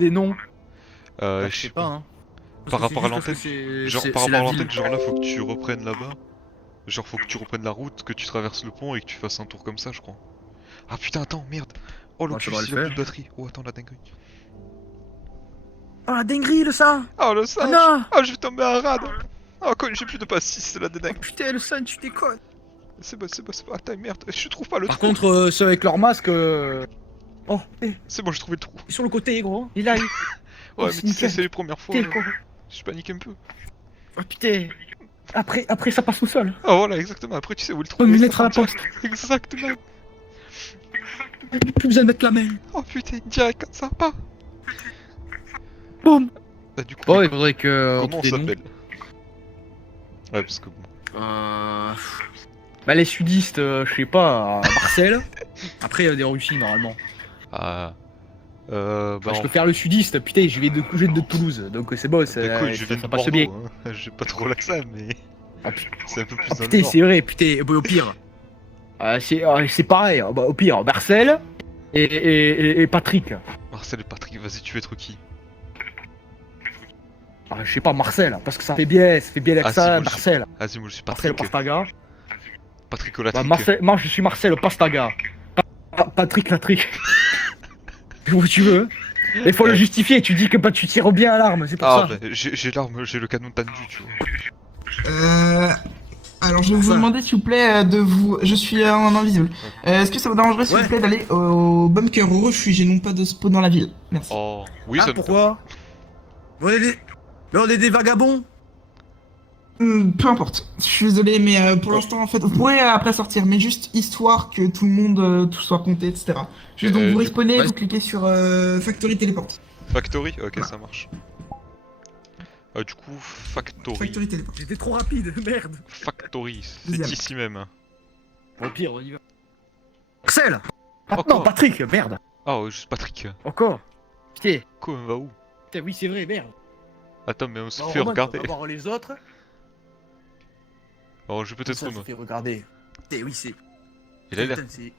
Des noms. Je Je sais sais pas, pas. hein. Par rapport à Parce que l'antenne, genre c'est par c'est rapport à la ville. l'antenne, genre là faut que tu reprennes là-bas. Genre faut que tu reprennes la route, que tu traverses le pont et que tu fasses un tour comme ça, je crois. Ah putain, attends, merde. Oh Ouais, ça l'ocus, devrait le il a plus faire. de batterie. Oh attends, la dinguerie. Oh la dinguerie, le sang. Oh le Oh singe. non. Oh je vais tomber à rade. Oh quoi, j'ai plus de passis, c'est la Oh dingue. putain, le sang, tu déconnes. C'est bon, c'est bon, c'est bon. Attends, merde, je trouve pas le Par trou. contre, ceux avec leur masque... Oh, C'est bon, j'ai trouvé le trou. sur le côté, gros. Il est là, Oh, Ouais, mais c'est tu sais, nickel. c'est les premières fois. Putain, gros. Je panique un peu. Oh putain. Après, ça passe tout seul. Ah voilà, exactement. Après, tu sais où est le trou. Comme et une ça lettre à la part poste. direct. Exactement. Plus besoin de mettre la main. Oh putain, direct comme ça, pas. Boum. Bah, du coup, Bon, il faudrait que... comment on trouve des noms. s'appelle? Ouais, parce que bon. Euh... Bah les sudistes, je sais pas, à Marseille. Après, il y a des Russie, normalement. Ah. Bah, je peux faire le sudiste, putain, je viens de Toulouse, donc c'est bon, Bah écoute, je viens ça de passe bien. Bordeaux, hein. J'ai pas trop l'accent, mais Ah, c'est un peu plus dans le putain, nord. c'est vrai, putain, bah, au pire. C'est pareil, bah, au pire, Marcel et Patrick. Marcel et Patrick, vas-y, tu veux être qui? Ah, je sais pas, Marcel, parce que ça fait bien Ah, si, l'accent, moi, Marcel. Vas-y, moi je suis Marcel Patrick. Pastaga. Patrick Bah, Olatric. Marcel, moi, je suis Marcel Pastaga. Patrick Latrick. Où tu veux. Il faut le justifier, tu dis que bah, tu tires bien à l'arme, c'est pour Ah, ça. bah, j'ai l'arme, j'ai le canon tendu, tu vois. Alors je vais vous Ça. demander s'il vous plaît de vous... Je suis en invisible. Est-ce que ça vous dérangerait s'il Ouais. vous plaît d'aller au bunker, au refuge et non pas de spawn dans la ville? Merci. Oh, oui, Ah, ça nous pourquoi Mais on est des vagabonds. Peu importe. Je suis désolé, mais pour l'instant en fait, vous pourrez après sortir, mais juste histoire que tout le monde tout soit compté, etc. Juste donc vous du respawnez, ouais. vous cliquez sur Factory Teleport. Factory? Ok, Voilà. ça marche. Du coup, Factory. Factory Teleport. J'étais trop rapide, merde. Factory, c'est Deuxième. ici même. Au pire, on y va. Marcel. Encore. Non, Patrick, merde. Ah, juste Patrick. Encore. Putain, Quoi, on va où? putain, oui, c'est vrai, merde. Attends, mais on se Bon, fait Romain, regarder. On va voir les autres. Oh, je vais peut-être Ça me... fait regarder. Putain, oui, c'est. Il a l'air. Putain, c'est.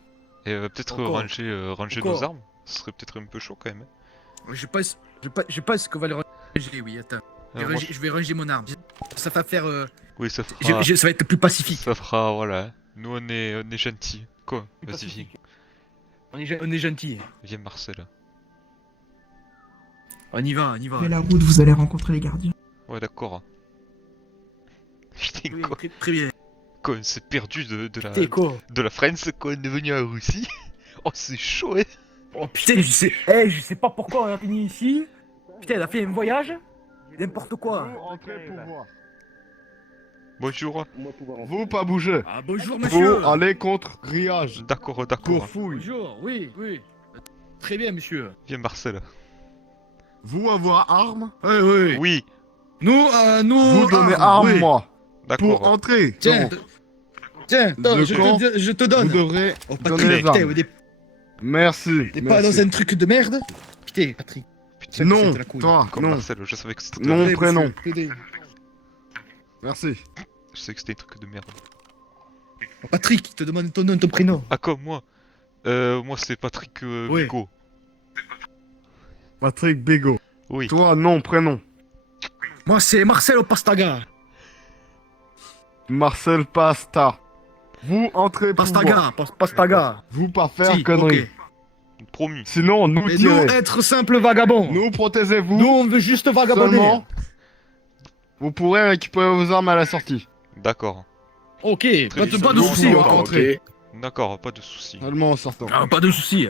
Et peut-être Encore. ranger Encore. nos armes. Ce serait peut-être un peu chaud quand même. Je pense qu'on va le ranger, oui, attends. Moi, Je vais ranger mon arme. Ça va faire. oui, ça fera. Ça va être plus pacifique. Ça fera, voilà. Nous, on est gentils. Quoi? Vas-y, viens. On est gentil. Viens, Marcel. On y va, on y va. Après la route, vous allez rencontrer les gardiens. Ouais, d'accord. Putain, Oui, quoi? très bien. Quoi, on s'est perdu Putain, quoi. de la France, quoi. On est venu en Russie. Oh, c'est chaud, hein. Oh putain, je sais pas pourquoi on a fini ici. Putain, elle a fait un voyage. N'importe quoi. Entrez pour voir. Bonjour. Vous pas bouger. Ah, bonjour, Vous monsieur. allez contre grillage. D'accord, Pour fouille. Bonjour, oui, oui. Très bien, monsieur. Viens, Marcel. Vous avoir arme. Oui, oui. Oui, Nous, Vous donnez arme oui. moi. Pour d'accord. entrer. Tiens, Donc, tiens, Le camp, je te vous donne. devrez Oh, donner Patrick, les putain, armes. Merci. t'es pas dans un truc de merde. Putain, Patrick. Putain, Non, c'était la couille. toi, Comme non. Marcel, je savais que c'était Non, Ouais, prénom. monsieur, tenez. Merci. je savais que c'était un truc de merde. Oh, Patrick, il te demande ton nom, ton prénom. Ah, comme moi. Moi, c'est Patrick Ouais. Bigot. Patrick Bégaud. Oui. Toi, non, prénom. Moi, c'est Marcelo Pastaga. Marcel Pasta. Vous entrez pour voir. Pastaga. Vous pas faire Si, conneries. ok. Promis. Sinon, nous Et nous, tirez. être simple vagabond. Nous protégez-vous. Nous, on veut juste vagabonder. Seulement, vous pourrez récupérer vos armes à la sortie. D'accord. Ok, pas de bien. soucis. Nous on va rentrer. D'accord, pas de soucis. Seulement en sortant. Ah, pas de soucis.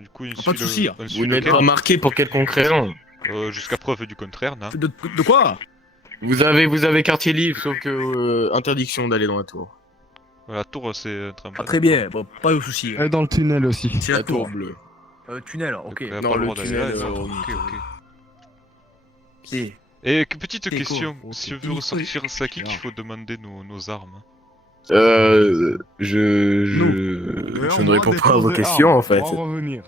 Du coup, Pas de soucis. suit Vous n'êtes lequel pas marqué pour quelconque raison. Jusqu'à preuve du contraire, non? De quoi? Vous avez quartier libre, sauf que interdiction d'aller dans la tour. La tour, c'est un train. Ah, très bien, bon, pas de soucis. Et dans le tunnel aussi. C'est La la tour tour. bleue. Tunnel, ok. Donc, Non, pas le le droit d'aller tunnel, là, les autres. oui. Ok, ok. Et- Petite T'es question, con. si on veut ressortir, c'est à qui qu'il faut demander nos armes? Je Et on ne va réponds pas à vos déposer questions armes en fait. pour en revenir.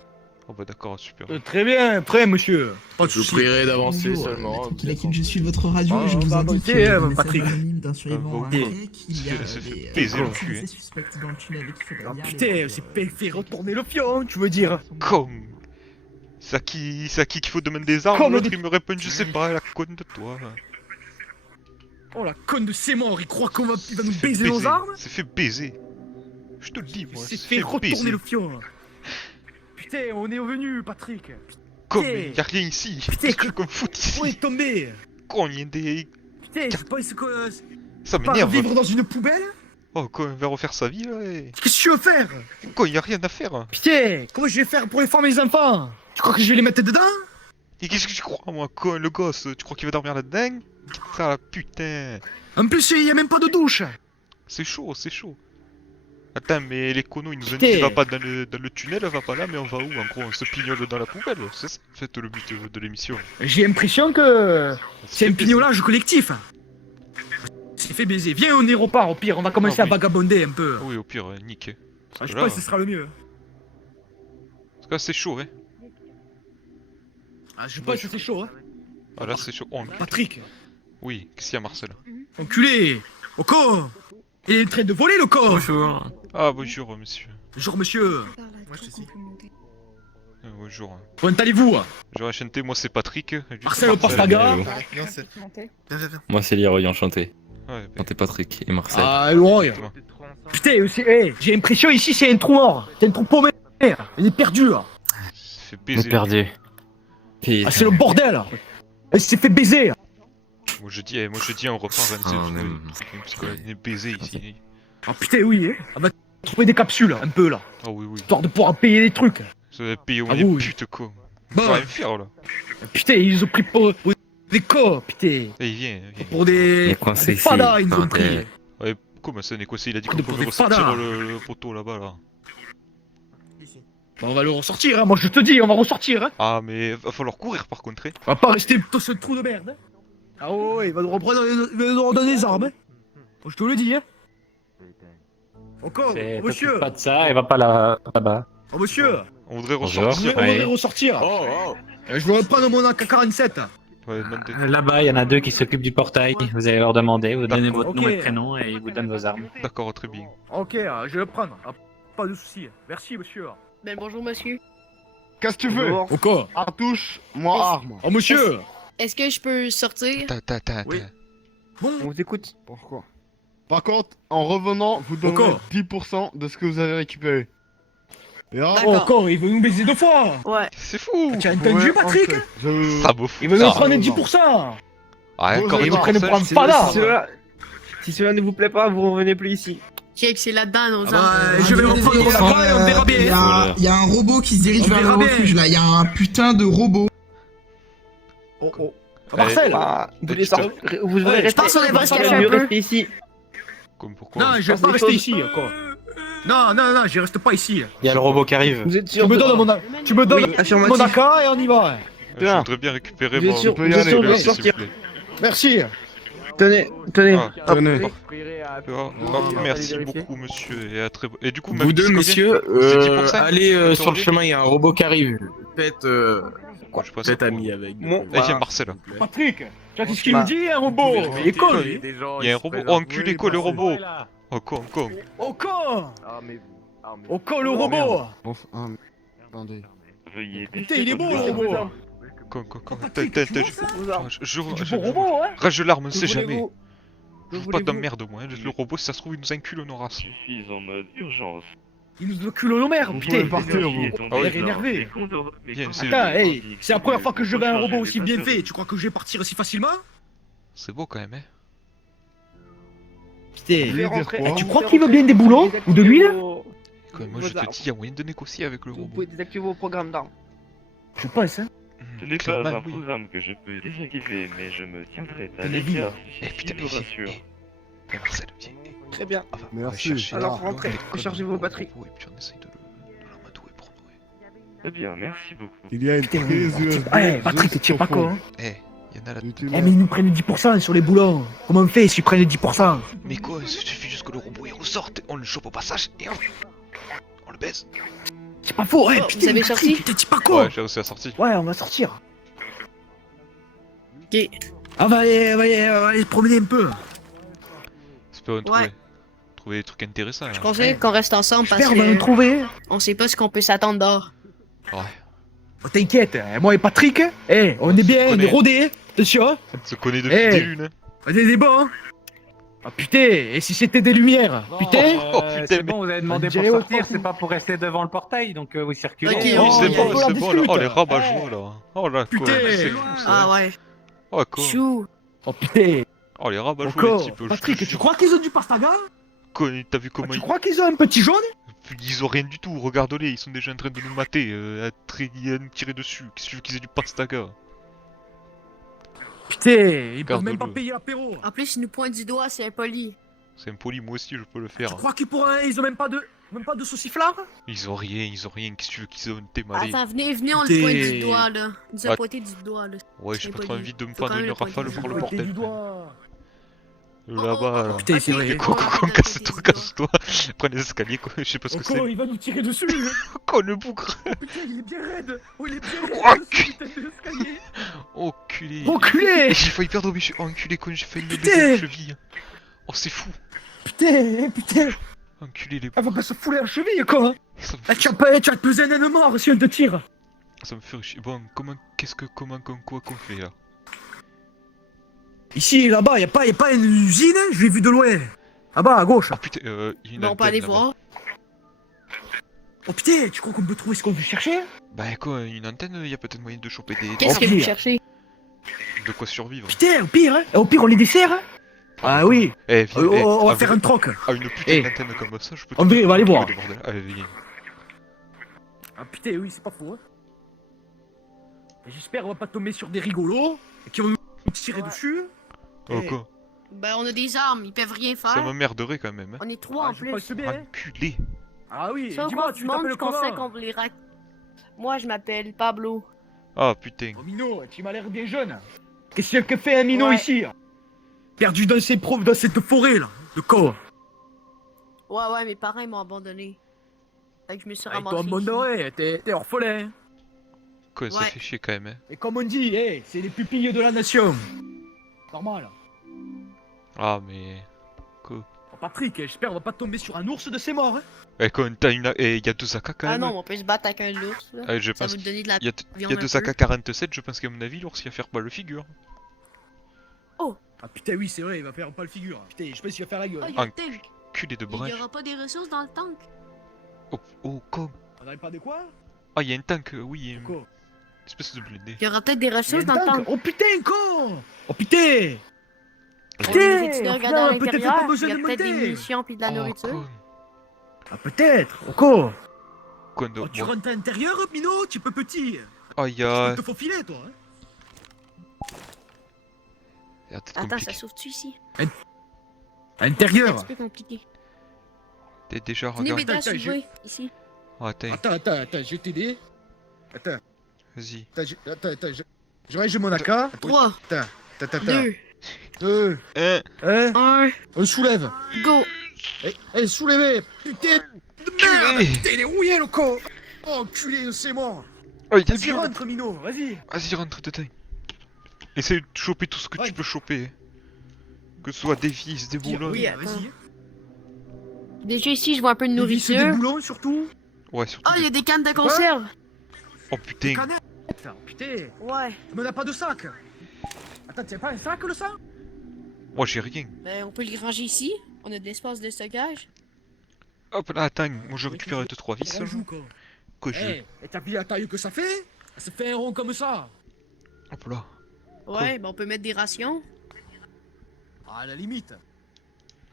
Oh bah d'accord, super. Très bien, prêt, monsieur. Pas de Je vous soucis. prierai d'avancer Bonjour, seulement. Tranquille équipe, je suis votre radio Ah, et je vous bah, indique ok, que le Patrick. message anonyme d'un survivant Ah, a bon. indiqué qu'il y a Se fait des baiser le activités cul, hein. suspectes dans le tunnel et qu'il faudrait Ah, bien putain, les- c'est fait retourner le fion, tu veux dire? Comme... C'est à qui qu'il faut demander des armes? Comme L'autre des- il me répond, je sais pas, la conne de toi. Oh la conne de ses morts, il croit qu'il va nous C'est fait baiser nos armes? C'est fait baiser. Je te le dis, Il moi. s'est c'est fait retourner baiser. le fion. Putain, on est revenu, Patrick. Comme Putain. il y a rien ici. Putain, Qu'est-ce que tu veux qu'on me foute ici? Où est tombé? Con, il y a des... Putain, je pense que Ça pas m'énerve. vivre dans une poubelle? Oh, quoi, il va refaire sa vie, là, et... Qu'est-ce que tu veux faire? Quoi, il y a rien à faire. Putain, comment je vais faire pour les femmes et les enfants? Tu crois que je vais les mettre dedans? Et qu'est-ce que tu crois, moi, con, le gosse? Tu crois qu'il va dormir là-dedans? Ça, putain. En plus, il y a même pas de douche. C'est chaud, c'est chaud. Attends, mais les conos, ils nous ont Putain. dit va pas dans le tunnel, va pas là, mais on va où? En gros, on se pignole dans la poubelle, c'est ça, en fait, le but de l'émission. J'ai l'impression que c'est un fait baiser. pignolage collectif. C'est fait baiser. Viens, on y repart, au pire, on va commencer Ah à oui. vagabonder un peu. Oui, au pire, nique. Ah, je là, pense que ce sera le mieux. En tout cas, c'est chaud, hein. Ah, je pense que c'est chaud, hein. Ah là, c'est chaud. Oh, Patrick, oui, qu'est-ce qu'il y a, Marcel? enculé, au con. Il est en train de voler, le con. Bonjour. Ah, bonjour, monsieur. Bonjour, monsieur. Moi, je suis. Bonjour. Comment allez-vous? Bonjour, enchanté, moi c'est Patrick. Marcel au Pastaga. Hello. Non, c'est. Moi c'est Leroy, enchanté. Ouais, bah, Enchanté Patrick et Marcel. Ah, loin. moi. Putain, j'ai l'impression ici c'est un trou mort. C'est un trou paumé. Il est perdu. Là. Ça fait On est baiser. perdu. Et- Ah, c'est le bordel. Il s'est fait baiser. Moi je dis, on repart, Ah, Van même. parce qu'on est baisé ici. Ah, putain, oui, hein. On va trouver des capsules, un peu, là. Ah oui, oui. Histoire de pouvoir payer les trucs. Ça va payer au Ah milieu, oui. pute, quoi. Bon. Faut rien faire, là. Putain, ils ont pris pour des cons, putain. Allez, viens, viens. Pour des. Les coincés, des fadas, ils nous ont c'est- pris. Ouais, comment ça, négocier? Il a dit qu'on De pouvait pour des ressortir fadas. le poteau là-bas, là. Bah, on va le ressortir, hein. Moi, je te dis, on va ressortir, hein. Ah, mais va falloir courir, par contre, hein. On va pas rester dans ce trou de merde, hein. Ah ouais, il va nous reprendre, il va nous redonner des armes, hein. Bon, je te le dis, hein. Encore, oh, monsieur. Pas de ça, et va pas là-bas. Oh, monsieur. On voudrait Bonjour. On ressortir. voudrait Ouais. ressortir. Oh, oh. Je vais reprendre mon AK-47. Ouais, demandez. Là-bas, il y en a deux qui s'occupent du portail. Vous allez leur demander, vous donnez D'accord. votre nom Ok. et prénom et ils vous donnent vos armes. D'accord, très bien. Ok, je vais le prendre. Ah, pas de soucis. Merci, monsieur. Ben, bonjour, monsieur. Qu'est-ce que tu veux? Encore. Cartouche, moi arme. Oh, monsieur. Est-ce que je peux sortir? Oui. Bon. On vous écoute. Pourquoi? Par contre, en revenant, vous donnerez Encore 10% de ce que vous avez récupéré. Et là, D'accord. Encore, il veut nous baiser deux fois. Ouais. C'est fou! Tu as vous entendu, pouvez Patrick? entrer. Je... Ça me fout. Il veut nous ça. prendre 10%. Ah, Vous encore allez une Il veut voir. nous fois, prendre ça, fada. Si cela ne vous plaît pas, vous revenez plus ici. Ok, c'est là-dedans, nos Ah armes. bah, je vais reprendre mon AK et on verra Il y, bien. a, il y a un robot qui se dirige On vers le verra bien. refuge là, il y a un putain de robot. Oh, oh. Marcel. Vous voulez sortir- Vous Ouais, je pense qu'on va se cacher un peu. ici. Comme pourquoi? Non, je vais pas rester ici, encore. Non, non, non, je reste pas ici. Il y a le robot qui arrive. Vous êtes Tu me donnes mon AK et on y va. Je voudrais bien récupérer Vous êtes mon... sûr- vous êtes sûr de Merci, s'il sortir vous plaît. Merci. Tenez, Ah, Tenez. merci beaucoup, monsieur. Et, à très... et du coup, Vous deux, messieurs, C'est 10%? allez sur le Interrogé chemin, il y a un robot qui arrive. Faites, Je passe faites ami avec. Eh, viens, Marcel. Patrick, tu vois qu'est-ce qu'il nous dit, un robot? Il est con, lui. Il y a un robot. Oh, enculé, quoi, le robot? Oh, con. Au con. Au con, le robot. Bon, attendez. Putain, il est beau, le robot. Con. Patrick, tu vois ça? Je C'est du bon robot, hein. rage l'arme, on sait jamais. voulez-vous Je veux pas d'emmerde, moi. hein. Le robot, si ça se trouve, il nous encule nos races. suis en mode urgence. Il nous occupe nos mères, Vous putain. pouvez partir, vous. Ah oui. Il est énervé. Viens, c'est- Attends, hey, c'est la première fois que je vais à un robot aussi bien fait. Tu crois que je vais partir aussi facilement? C'est beau quand même, hein. Vous Putain. voulez dire quoi? Tu crois qu'il veut bien des boulons? Ou de l'huile? Quand même, moi, je te dis, il y a moyen de négocier avec le robot. désactiver vos programmes d'armes. Je pense, hein. Ce n'est pas Clairement, un oui. programme que je peux désactiver, mais je me tiendrai à Tenez, l'écart Eh si putain, je mais vous rassure. Marcel, viens. Très bien. Ah, va Merci. chercher Alors, le- rentrez, les connes rechargez du vos robot, batteries. Et puis on essaye de l'amadouer pour nous. Très bien, merci beaucoup. Il y a une Putain, prise USB. ouais, Patrick, juste tu es au pas fond. con, hein. Eh, y'en a là. Du Eh, tunnel. mais ils nous prennent 10% sur les boulons. Comment on fait s'ils prennent 10%? Mais quoi, il suffit juste que le robot il ressorte, on le chope au passage et on le baise. C'est pas faux, ouais, Oh, putain. vous avez Patrick, sorti? putain, t'es pas con. Ouais, j'ai réussi à sortir. Ouais, on va sortir. Ok. Ah, on va aller se promener un peu. J'espère trouver des trucs intéressants. Je hein. conseille qu'on reste ensemble parce J'espère on va nous que trouver. on sait pas ce qu'on peut s'attendre dehors. Ouais. Oh, t'inquiète, moi et Patrick, on est bien, on est rodés, attention, hein. On se connaît depuis Eh. des lunes, hein. On est bons, hein. Ah putain, et si c'était des lumières, putain. Oh, putain, c'est mais- bon, vous avez demandé On pour dirait sortir, autant. c'est pas pour rester devant le portail, donc vous circulez. Ok, Oui, Oh, c'est y a bon, pas c'est de bon, discute. oh les rabat-joie là. Oh là, quoi. Putain. Ah ouais. Oh quoi. Chou. Oh putain, Oh les rabat-joie les encore. types. je te Patrick, tu jure. crois qu'ils ont du pastaga? T'as vu comment Tu crois qu'ils ont un petit jaune? ils ont rien du tout, regarde-les, ils sont déjà en train de nous mater, à nous tirer dessus. Qu'est-ce que tu veux qu'ils aient du pastaga? Putain, ils peuvent même Garde-le. pas payer l'apéro. En plus, ils nous pointent du doigt, c'est impoli. C'est impoli, moi aussi je peux le faire. Tu crois qu'ils pourraient, ils ont même pas de sauciflard? Ils ont rien, qu'est-ce que tu veux qu'ils ont été malés? Attends, venez, on le Putain. pointe du doigt, là. Il nous a Ah. pointé du doigt, là. Ouais, j'ai c'est pas trop impoli. envie de me Faut prendre quand même une le pointer rafale du pour doigt. le Pointer bordel. du doigt. Là-bas, là. Putain, c'est vrai. Quoi, casse-toi, casse-toi. Prends les escaliers, quoi, je sais pas ce que Encore, c'est. il va nous tirer dessus. Quoi, le bougre? Putain, il est bien raide. Oh, il est bien raide. Oh, ce putain d'escalier. Enculé. Enculé. J'ai failli perdre mes chevilles. Enculé, quand j'ai failli me Putain. baiser la cheville. Oh, c'est fou. Putain. Enculé, les. Elle va pas se fouler la cheville, quoi. Ça me Ah, tu vas te peser un âne mort si on te tire. Ça me fait chier. Bon, quoi qu'on fait là? Ici, là-bas, y a pas une usine, je l'ai vu de loin. Là-bas, à gauche. Ah putain, il y a une Bon, on peut antenne aller là-bas. voir. Oh putain, tu crois qu'on peut trouver ce qu'on veut chercher? Bah quoi, une antenne, y a peut-être moyen de choper des... Qu'est-ce que Oh, vous pire. cherchez? De quoi survivre. Putain, au pire, on les dessert. Hein. Ah oui, Eh, viens, eh, on va ah, faire viens. un troc. Ah, une putain Eh. d'antenne comme ça, je peux... On va aller voir. des bordels. Allez, viens. Ah putain, oui, c'est pas faux. Hein. Et j'espère qu'on va pas tomber sur des rigolos et qui vont nous tirer Ouais. dessus. Oh Eh. quoi? Ben, on a des armes, ils peuvent rien Ça faire. m'emmerderait quand même, hein. On est trois Ah, en je plus. pense bien. Hein. Enculé. Ah oui, Ça, dis-moi, quoi, tu du monde, t'appelles je conseille comment? qu'on les rac... Moi, je m'appelle Pablo. Ah putain. Oh Mino, tu m'as l'air bien jeune. Qu'est-ce que fait un Mino Ouais. ici? Perdu dans cette forêt là, de con. Ouais, mes parents, ils m'ont abandonné. Fait que je me suis Avec ramassé ton monde ici. doré, t'es orphelin. Quoi, ça Ouais. fait chier quand même, hein. Et comme on dit, c'est les pupilles de la nation. Normal. Ah mais... Oh, Patrick, j'espère on va pas tomber sur un ours de ses morts. Hein. Eh, quand t'as une... Eh, y a deux AK quand Ah même. non, on peut se battre avec un ours, là. Ah, je Ça pense... va nous donner de la Y a viande un deux peu. AK-47, je pense qu'à mon avis, l'ours il va faire pas le figure. Ah putain, oui, c'est vrai, il va faire pas le figure. Putain, je pense qu'il va faire la gueule. Oh, il y a un tank. Culé de Il y brèche. aura pas des ressources dans le tank. Oh, con. On n'arrive pas de quoi? Ah, y a un tank, oui, y a une Quoi? espèce de blindé. Il y aura peut-être des Il y a ressources un dans le tank. tank. Oh putain, con! Oh putain! On Putain, les étudiants au regardent final, à peut-être l'intérieur. pas Il besoin y a de peut-être des monter. munitions puis de la Oh, nourriture. con. Ah peut-être, oh con! Quoi de... Oh, tu rentres à l'intérieur, Mino, tu peux petit! Ah, y a... Il te faut filer, toi! Hein. Y a peut-être Attends, ça compliqué. s'ouvre-tu ici? À C'est un l'intérieur! petit peu compliqué. T'es déjà Venez regardé. m'aider à attends, s'ouvrir, ici. Ah, attends, Attends, je vais t'aider. Attends, vas-y. je range mon AK. 3, Attends. 2, 2, Hein? 1, on soulève. go! Soulevez! Putain de merde! Putain, il est rouillé, le con! Oh, enculé, c'est mort! Oh, y a Vas-y, du... rentre, Mino, vas-y! Vas-y, rentre dedans. Essaye de choper tout ce que Ouais. tu peux choper. Que ce soit des vis, des boulons. Oui, attends. vas-y. Déjà ici, je vois un peu de Des vis, des nourriture. boulons, surtout. Ouais, surtout. Oh, il y a des cannes de conserve! Oh Des putain. canettes. Putain, Ouais. mais on n'a pas de sac. Attends, t'as pas un sac, le sac? Moi j'ai rien. Ben, on peut le ranger ici. On a de l'espace de stockage. Hop là, attends. Moi je récupère 2-3 vis. On joue, quoi. Que je... Eh, et t'as vu la taille que ça fait? Ça fait un rond comme ça. Hop là. Ouais, ben on peut mettre des rations. Ah, à la limite.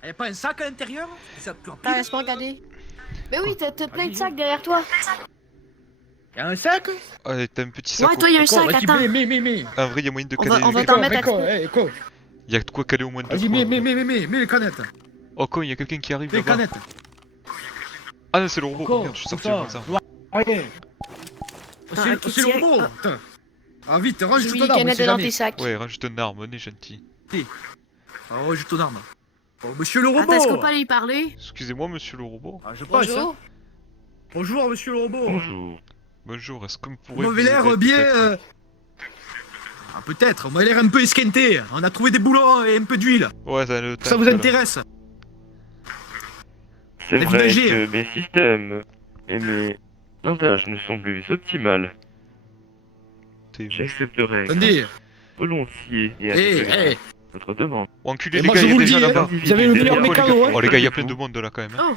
Y'a pas un sac à l'intérieur? Ça te Attends, laisse-moi regarder. Ben oui, t'as plein de sacs derrière toi. Y'a un sac? Allez, t'as un petit sac. Ouais, toi, il y a un D'accord, sac, vas-y, attends. mets. En vrai, y a moyen de On caler. va les- t'en mettre à Quoi? Y a de quoi caler au moins 2 Vas-y, mets les canettes. Oh con, y a quelqu'un qui arrive Mets les là-bas. canettes. Ah non, c'est le robot. Encore, Merde, je suis sorti comme comme ça. Ouais. Ah, ok, C'est le tiens. robot. Ah. Putain. Ah, vite, range J'ai mis ton les arme, canettes c'est dans jamais. tes sacs. Ouais, range ton arme, on est gentil. Ah, range ton arme. Oh, monsieur le robot. Attends, est-ce qu'on peut aller parler? Excusez-moi, monsieur le robot. Ah, je passe. Bonjour. Bonjour, monsieur le robot. Bonjour. Bonjour, est-ce que vous Vous pourrez... m'avez vous l'air aider, bien. peut-être Ah, peut-être. On m'avez l'air un peu esquinté. On a trouvé des boulons et un peu d'huile. Ouais, ça le Ça vous intéresse? C'est La vrai villager. que mes systèmes et mes langages ne sont plus optimales. côté. J'accepterai Attendez. volontiers et Eh, avec eh. votre demande. Oh, enculé, Et les moi gars, je il y a vous le déjà dis, là-bas. hein, vous avez le meilleur Oh, les mécano, gars, hein. oh, les gars, il y a plein de monde là quand même. Hein.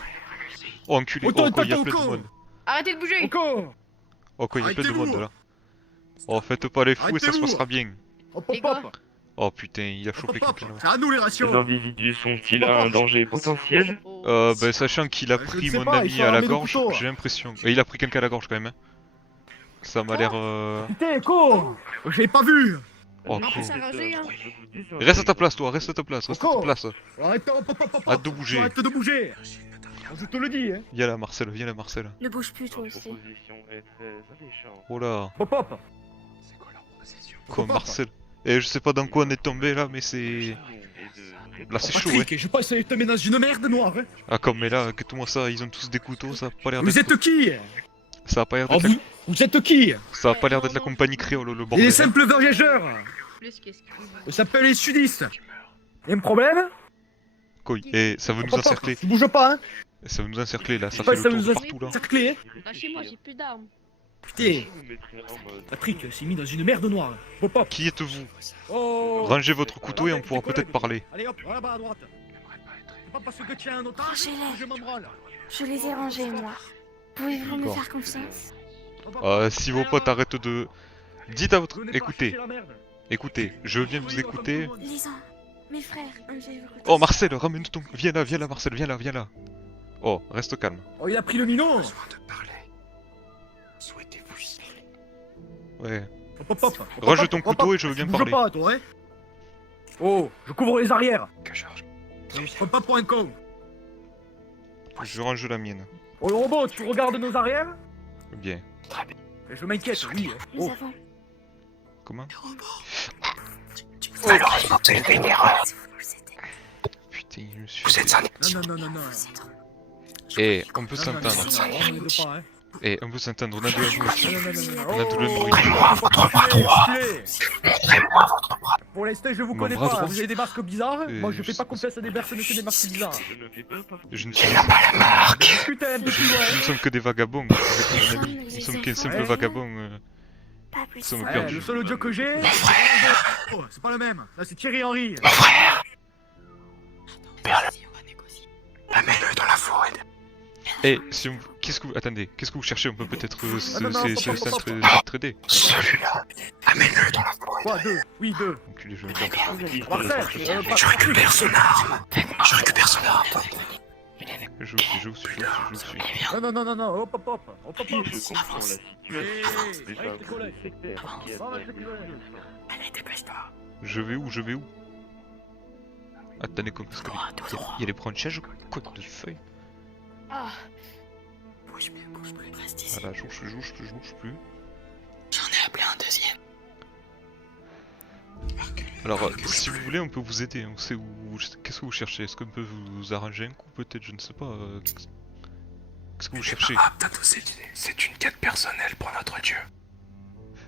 Oh, enculé, Auto, oh, quoi, il y a auto, plein de auto. monde. Arrêtez de bouger! Encore. Oh, quoi, il y a plein de Arrêtez-vous. monde là. Oh, faites pas les fous et ça se Arrêtez-vous. passera bien. Hop, Les hop, gars. hop. Oh putain, il a Hop, chopé hop, quelqu'un là. c'est à nous les Les rations. individus sont-ils un danger potentiel? Bah, sachant qu'il a Je ne pris sais mon pas, ils ami sont à la armés de gorge, couteaux. j'ai l'impression. Et il a pris quelqu'un à la gorge quand même. Hein. Ça m'a l'air. Putain, cours. Je l'ai pas vu. Oh, On peut cool. s'arranger, hein. Reste à ta place, toi, reste à ta place, reste à ta Encore. place. Arrête, hop, hop, hop, hop. Hâte de bouger. Arrête de bouger. Je te le dis, hein. Viens là, Marcel, viens là, Marcel. Ne bouge plus, toi Votre aussi. proposition est très alléchante. Oh là, Hop, hop. quoi, Marcel. Et je sais pas dans quoi on est tombé là, mais c'est. Là, c'est chaud, ouais. Patrick, je pense que te mets dans une merde noire, hein. Ah, comme, mais là, que tout moi ça, ils ont tous des couteaux, ça a pas l'air Vous d'être. êtes qui? Ça a pas l'air Oh, d'être. vous êtes qui? Ça a pas l'air d'être la compagnie créole, le Et les bordel. simples voyageurs. Plus qu'est-ce que... Ça s'appelle les sudistes. Y'a un problème? Quoi, et ça veut nous Hop, hop, encercler. tu bouges pas, hein. Ça veut nous encercler là, ça Ouais, fait ça le tour nous de a partout là. encerclé, hein. Lâchez-moi, j'ai plus d'armes. Putain, Je vous mettrai en mode. Patrick s'est mis dans une merde noire. Hop, hop. Qui êtes-vous? Oh. Rangez votre couteau et on pourra Tes peut-être collègues. parler. Allez hop, là-bas à droite. C'est pas parce que tu as un otage Rangez-les. que je m'embranle. Je les ai rangés, moi. Pouvez-vous me D'accord. faire confiance? Hop, hop. Si vos potes arrêtent de... Dites à votre... Venez pas Écoutez, chercher la merde. écoutez, je viens de vous écouter. Lisant, mes frères, je vais vous Oh Marcel, ramène ton... Viens là Marcel, viens là. Oh, reste calme. Oh, il a pris le minot. Ouais. Hop, hop, hop. Range Hop, ton hop, couteau hop. et je veux bien Tu bouges parler. pas, toi, hein. Oh, je couvre les arrières. Je ne pas pour un con. Je range la mienne. Oh, le robot, tu regardes nos arrières? Bien. Je m'inquiète, oui. hein. Nous Oh, avons... Comment? Malheureusement, vous avez fait une erreur. Putain, je me suis... non. Eh, on peut Non, s'entendre. on m'aide pas, hein. Eh, on peut s'entendre, on a de la nuit. Non. On a tout le bruit. Montrez-moi votre bras droit. Montrez-moi votre bras. Pour l'instant, je vous Mon connais bras pas. droit. Vous avez des masques bizarres. Moi, je je fais pas sais- confiance à des personnes qui ont des masques bizarres. Je ne fais pas. Je ne suis... Putain, un peu plus loin. Nous ne sommes que des vagabonds. Avec mon ami. Nous sommes qu'un simple Ouais. vagabond. Pas plus. Sommes Ouais, perdus. le seul audio que j'ai. Oh, c'est pas le même. Là, c'est Thierry Henry. Eh, si on... Qu'est-ce que vous... Attendez, qu'est-ce que vous cherchez? On peut peut-être non, s'entraider. Quoi, deux? Oui, deux. Enculé, je vais me faire. Marcel, Je récupère son arme. Je vous suis. Non, hop, hop, hop. Hop, hop, hop. Je comprends la situation. Déjà, Arrête tes vous collègues. êtes sectaire, qui est Arrête adresse tes collègues. Je vais où? Attendez, qu'est-ce que... Il y a des branchages ou quoi de feuilles? Ah, Bouge plus, reste ici. Voilà, je bouge plus. J'en ai appelé un deuxième. Alors, si vous voulez, on peut vous aider. On sait où... Qu'est-ce que vous cherchez? Est-ce qu'on peut vous arranger un coup, peut-être? Je ne sais pas. Qu'est-ce que vous cherchez? C'est une quête personnelle pour notre dieu.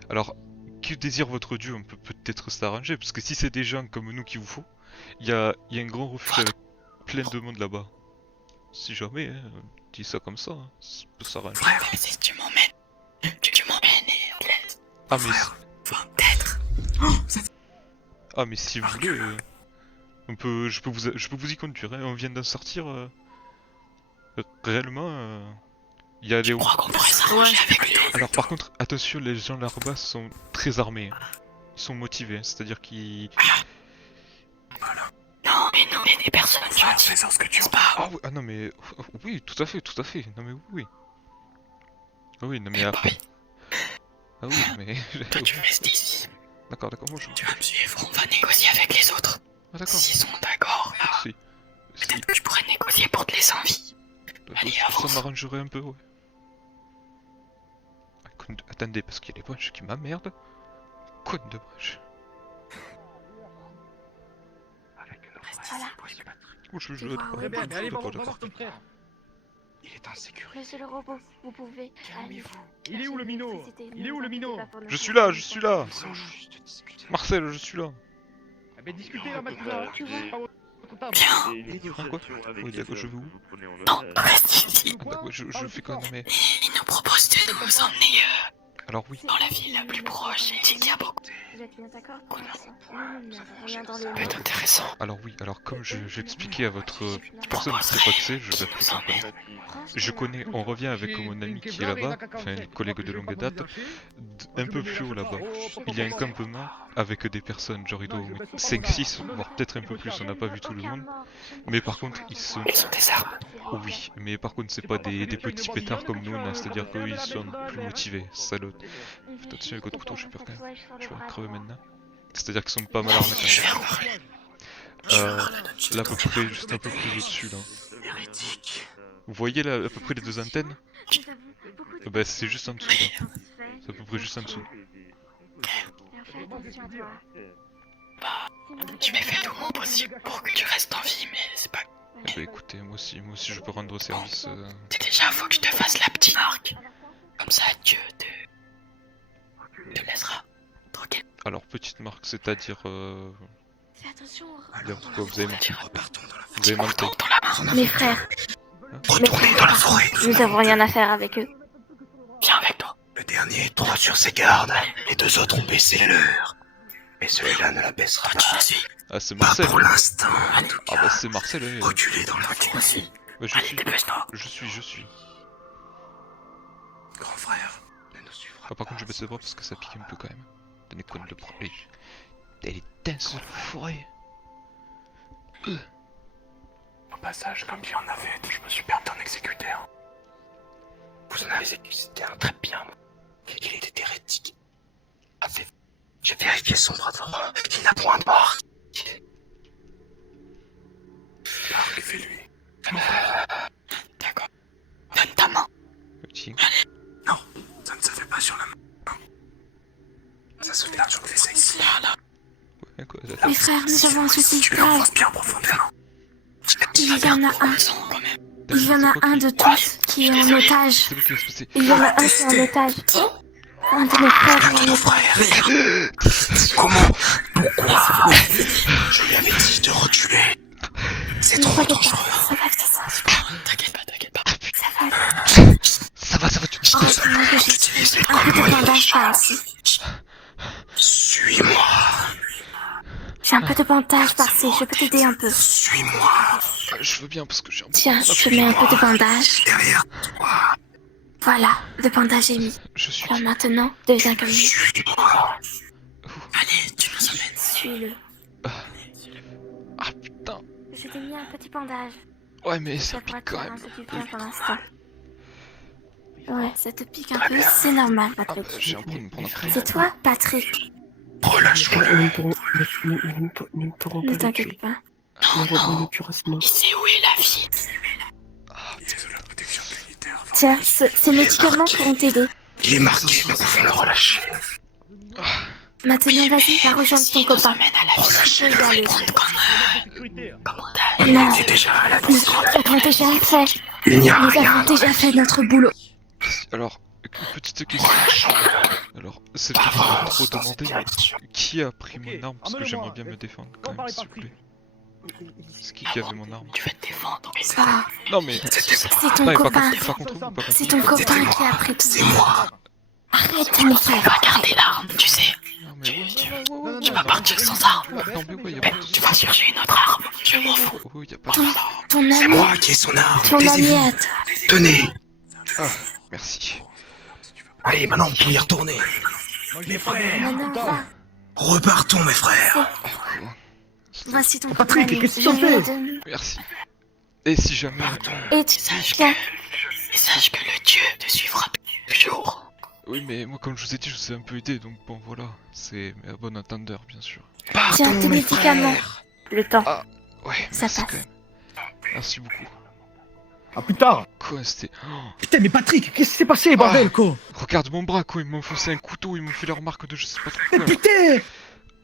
Alors, que désire votre dieu? On peut peut-être s'arranger, parce que si c'est des gens comme nous qu'il vous faut, il y a un grand refuge avec plein de monde là-bas. Si jamais, hein, dis ça comme ça, hein, ça peut s'arranger. Frère, si tu m'emmènes. Tu m'emmènes et on te laisse. Ah mais... Peut-être. Ah mais si vous voulez, je peux vous y conduire, hein, on vient d'en sortir. Réellement, il y a des... Je crois qu'on pourrait s'arranger avec lui. Alors par contre, attention, les gens là-bas sont très armés. Hein. Ils sont motivés, hein, c'est-à-dire qu'ils... Non, mais nous, on est des personnes gentilles. C'est ce que tu C'est pas. Ah, oui, ah non mais... Oui, tout à fait. Non mais oui. Ah oui, non mais après... Ah oui, mais... Toi, tu restes ici. D'accord, moi je... Tu vas me suivre, on va négocier avec les autres. Ah d'accord. S'ils sont d'accord, Si. peut-être que je pourrais négocier pour te laisser en vie. Allez, Ça avance. m'arrangerait un peu, ouais. Attendez, parce qu'il y a des branches qui m'emmerdent. Quoi de branches? Voilà. Oh, je Tu vois, Très bien, mais allez, va d'accord. voir ton frère. Il est insécure. Monsieur le robot, vous pouvez. Allez-vous. Il est où le minot? Il est où le minot? Je suis là. Ils sont juste de discuter. Marcel, je suis là. Eh ben, discutez là maintenant. Tu vois. Pas votre table. Viens. Des négociations avec Oui, les d'accord, je hommes vais où? que vous prenez en Non, otage. reste ici. Ah, d'accord, je fais quoi? Non mais... Il nous propose de nous emmener Alors oui. Dans la ville la plus proche, il y a beaucoup. Ça peut être intéressant. Alors oui, alors comme j'expliquais à votre personne qui sait pas que c'est, je vais plus en connaître. Je connais, on revient avec mon ami qui est là-bas, enfin une collègue de longue date, un peu plus haut là-bas. Il y a un campement avec des personnes, genre il doit 5-6, voire peut-être un peu plus, on n'a pas vu tout le monde. Mais par contre, ils ont des armes. Oui, mais par contre c'est pas des petits pétards comme nous, c'est-à-dire qu'eux ils sont plus motivés, salaud. Faites attention avec votre couteau, je suis peur quand même. Je vais crever maintenant. C'est-à-dire qu'ils sont pas mal armés quand même. Là à peu près, juste un peu plus au-dessus là. Vous voyez là à peu près les deux antennes? Bah c'est juste en dessous là. C'est à peu près juste en dessous. Je m'ai fait tout mon possible pour que tu restes en vie, mais c'est pas... Eh bah écoutez, moi aussi je peux rendre service. Déjà, faut que je te fasse la petite marque. Comme ça, Dieu te laissera tranquille. Alors petite marque, c'est-à-dire... Fais attention. Dire quoi, vous avez menti. Repartons dans la Vous avez menti. Mes frères. Retournez dans la forêt. Nous avons rien à faire avec eux. Viens avec toi. Le dernier est droit sur ses gardes. Les deux autres ont baissé leur. Mais celui-là ne la baissera Toi, tu pas. me suis. Ah c'est Pas Marcel. pour l'instant. En tout Ah cas. bah c'est Marcel, Reculez dans la Tu me forêt. suis. Bah, Allez, dépêche-toi. je suis. Grand frère ne nous suivra Ah, par contre je baisse les bras parce que ça pique un peu quand même. Tenez compte de prendre. Elle est dense la forêt. Au passage, comme il y en avait, je me suis perdu en exécuteur. Vous en avez exécuté un très bien. Il était hérétique. J'ai vérifié son bras droit. Il n'a point de mort. Enlevez-lui. D'accord. Donne ta main. Petit. Non, ça ne se fait pas sur la main. Ça se fait là, je le fais ici. Voilà. Ouais, quoi, Mes frères, nous avons un souci Tu grave. l'enfonces bien profondément. Il y en a un. Quand même. Il y en a un de tous qui est en otage. C'est quoi qui va se passer? Il y en a un qui est en otage. Un de mes frères est en Ton otage. frère. Comment? Pourquoi? Je lui avais dit de reculer. C'est Ne trop t'inquiète dangereux. pas, ça va, c'est ça. T'inquiète pas. Ça va. Ça va, tu Oh, c'est moi que j'ai un peu de bandage par ici. Suis-moi. J'ai un peu de bandage par-ci, je peux t'aider un peu. Suis-moi. Je veux bien parce que j'ai un peu... Tiens, je te mets un peu de bandage. Derrière toi. Voilà, le bandage est mis. Je suis... Alors maintenant, deviens comme lui. Suis-moi. Allez, tu nous emmènes. Suis-le. Ah putain. Je t'ai mis un petit bandage. Ouais mais ça Ça pourrait pique te quand faire un même. peu du bien pour l'instant. Ouais, ça te pique un peu, c'est normal, Ah, Patrick. j'ai un peu de me prendre un C'est toi, Patrick. Relâche-le. Ne t'inquiète pas. Il sait où est la vie. C'est la protection militaire. Tiens, ces médicaments pourront t'aider. Il est marqué, nous pouvons le relâcher. Maintenant, vas-y, va rejoindre ton copain. Emmène à la vie. Relâchez-le. Je vais y aller. Commandage. Non, Il est déjà à la nous mission. avons déjà fait. Il n'y a Nous rien. avons déjà fait notre boulot. Alors, une petite question. Alors, c'est peut-être trop demandé, mais qui a pris mon arme? Parce que j'aimerais bien me défendre quand même, s'il vous plaît. C'est qui avait mon arme? Tu vas te défendre. Ah, Non mais... c'est ton Non mais pas copain. contre, pas contre vous, pas contre C'est vous. ton copain qui a pris C'est tout. moi. Arrête, mon On frère. va garder l'arme, tu sais. Non mais ouais, Tu vas partir sans arme. Non mais ouais, y'a pas de Tu vas chercher une autre arme. Je m'en fous. Oh, y'a pas de... Ton C'est ami, moi qui ai son arme. ton ami Taisez-vous. à toi. Tenez. Ah, merci. Allez, maintenant, on peut y retourner. Mes frères. Maintenant, va. Repartons, mes frères. Voici ton Patrick, copain. qu'est-ce que tu en fais? Merci. Et si jamais... Et tu Sache tiens. Et sache que le Dieu te suivra toujours. Oui mais moi comme je vous ai dit, je vous ai un peu aidé, donc bon voilà. C'est à bon entendeur, bien sûr. Tiens, Pardon, tes mes médicaments. frères. Le temps. Ouais, Ça merci passe. quand même. Merci beaucoup. Ah, plus tard. Quoi, c'était... Oh, Putain, mais Patrick, qu'est-ce qui s'est passé, bordel, quoi? regarde mon bras, quoi, ils m'ont enfoncé un couteau, ils m'ont fait la remarque de je sais pas trop Mais quoi. putain!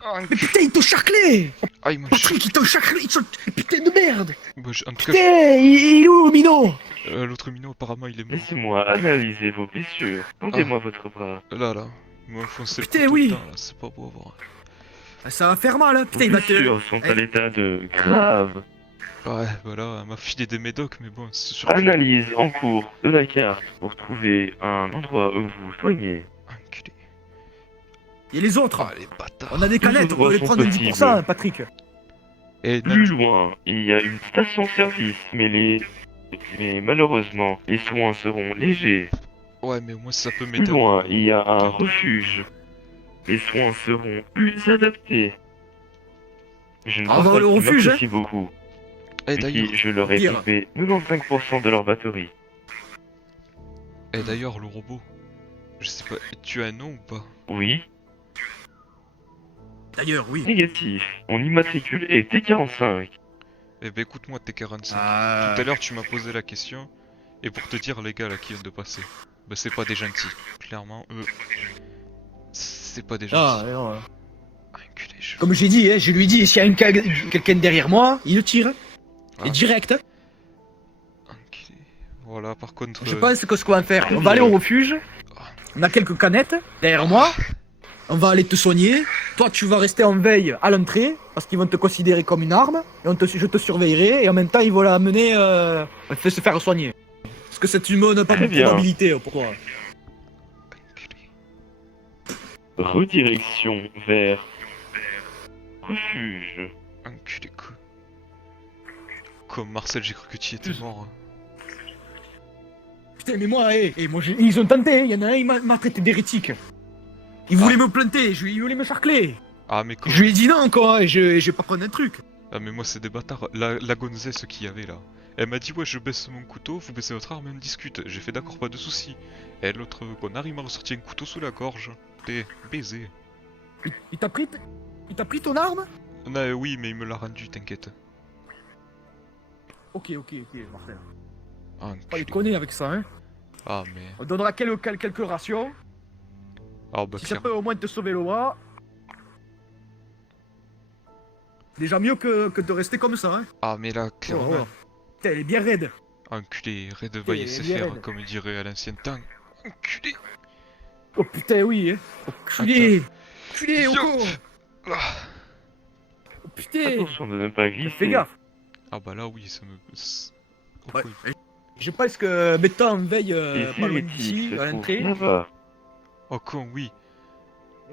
Ah, Mais putain, ils t'ont charclé! ah, ils m'ont... Patrick, ils t'ont charclé! Putain de merde! Bah, en tout cas, Putain, il est où, Mino? l'autre minot, apparemment, il est mort. Laissez-moi analyser vos blessures. Tendez-moi votre bras. Là, ils m'ont enfoncé le Putain, couteau oui. dedans, là, c'est pas beau à voir. Ça va faire mal, hein. Vos Putain, il va te... blessures sont à l'état de grave. Ouais, voilà, elle m'a filé des médocs, mais bon, c'est sûr. Analyse en cours de la carte pour trouver un endroit où vous soignez. Un cul Et les autres Ah, les bâtards. On a des canettes, on peut les prendre de 10%, Patrick. Et Plus loin, il y a une station-service, mais malheureusement, les soins seront légers. ouais, mais au moins ça peut Plus m'aider. loin, il y a un refuge. Les soins seront plus adaptés. Je ne On vois va pas au qu'ils refuge, m'apprécient beaucoup. Et d'ailleurs, Puis je leur ai Pire. coupé 95% de leur batterie. le robot. Je sais pas, tu as un nom ou pas? Oui, D'ailleurs, oui. négatif. Mon immatriculé est T45. Eh ben écoute-moi T45. Ah. Tout à l'heure tu m'as posé la question, et pour te dire les gars là qui viennent de passer, bah c'est pas des gentils. Clairement, eux, c'est pas des Ah, gentils. non. Enculé, je... Comme j'ai dit, hein, je lui dis, s'il y a quelqu'un derrière moi, il le tire. Ah. Et direct. Enculé. Voilà, par contre... Je pense que ce qu'on va faire, on va aller au refuge. On a quelques canettes derrière moi. On va aller te soigner. Toi, tu vas rester en veille à l'entrée parce qu'ils vont te considérer comme une arme. Et je te surveillerai. Et en même temps, ils vont l'amener se faire soigner. Parce que c'est une bonne Très bien. probabilité pour toi. Enculé. Redirection vers... refuge. Enculé quoi. Comme Marcel, j'ai cru que tu étais mort. Putain, mais moi, ils ont tenté. Il y en a un, il m'a traité d'hérétique. Il voulait me planter. Il voulait me charcler. Ah mais quoi? Je lui ai dit non, quoi. Et je vais pas prendre un truc. Ah mais moi c'est des bâtards. La gonzesse qu'il y avait là. Elle m'a dit ouais je baisse mon couteau, vous baissez votre arme et on discute. J'ai fait d'accord, pas de soucis. Et l'autre connard il m'a ressorti un couteau sous la gorge. T'es baisé. Il t'a pris ton arme? Oui mais il me l'a rendu, t'inquiète. Ok, Marcel. Ah, Pas enculé. déconner avec ça, hein. Ah mais... On donnera quelques rations. Ah bah Si ça clairement. peut au moins te sauver le bras. Déjà mieux que de rester comme ça, hein. Ah mais là, clairement. Oh. Putain, elle est bien raide. Enculé, raide vaille et T'es se bien faire, raide. comme dirait à l'ancien temps. Enculé. Oh putain, oui, hein. Enculé. Enculé, Yo. Oko. Ah. Oh putain. Attention de ne pas glisser. Fais gaffe. Ah bah là oui, ça me... Ouais. Oh, oui. Je pense que mettant en veille Les pas loin hérétiques d'ici, se à trouvent l'entrée. là-bas. Oh con, oui.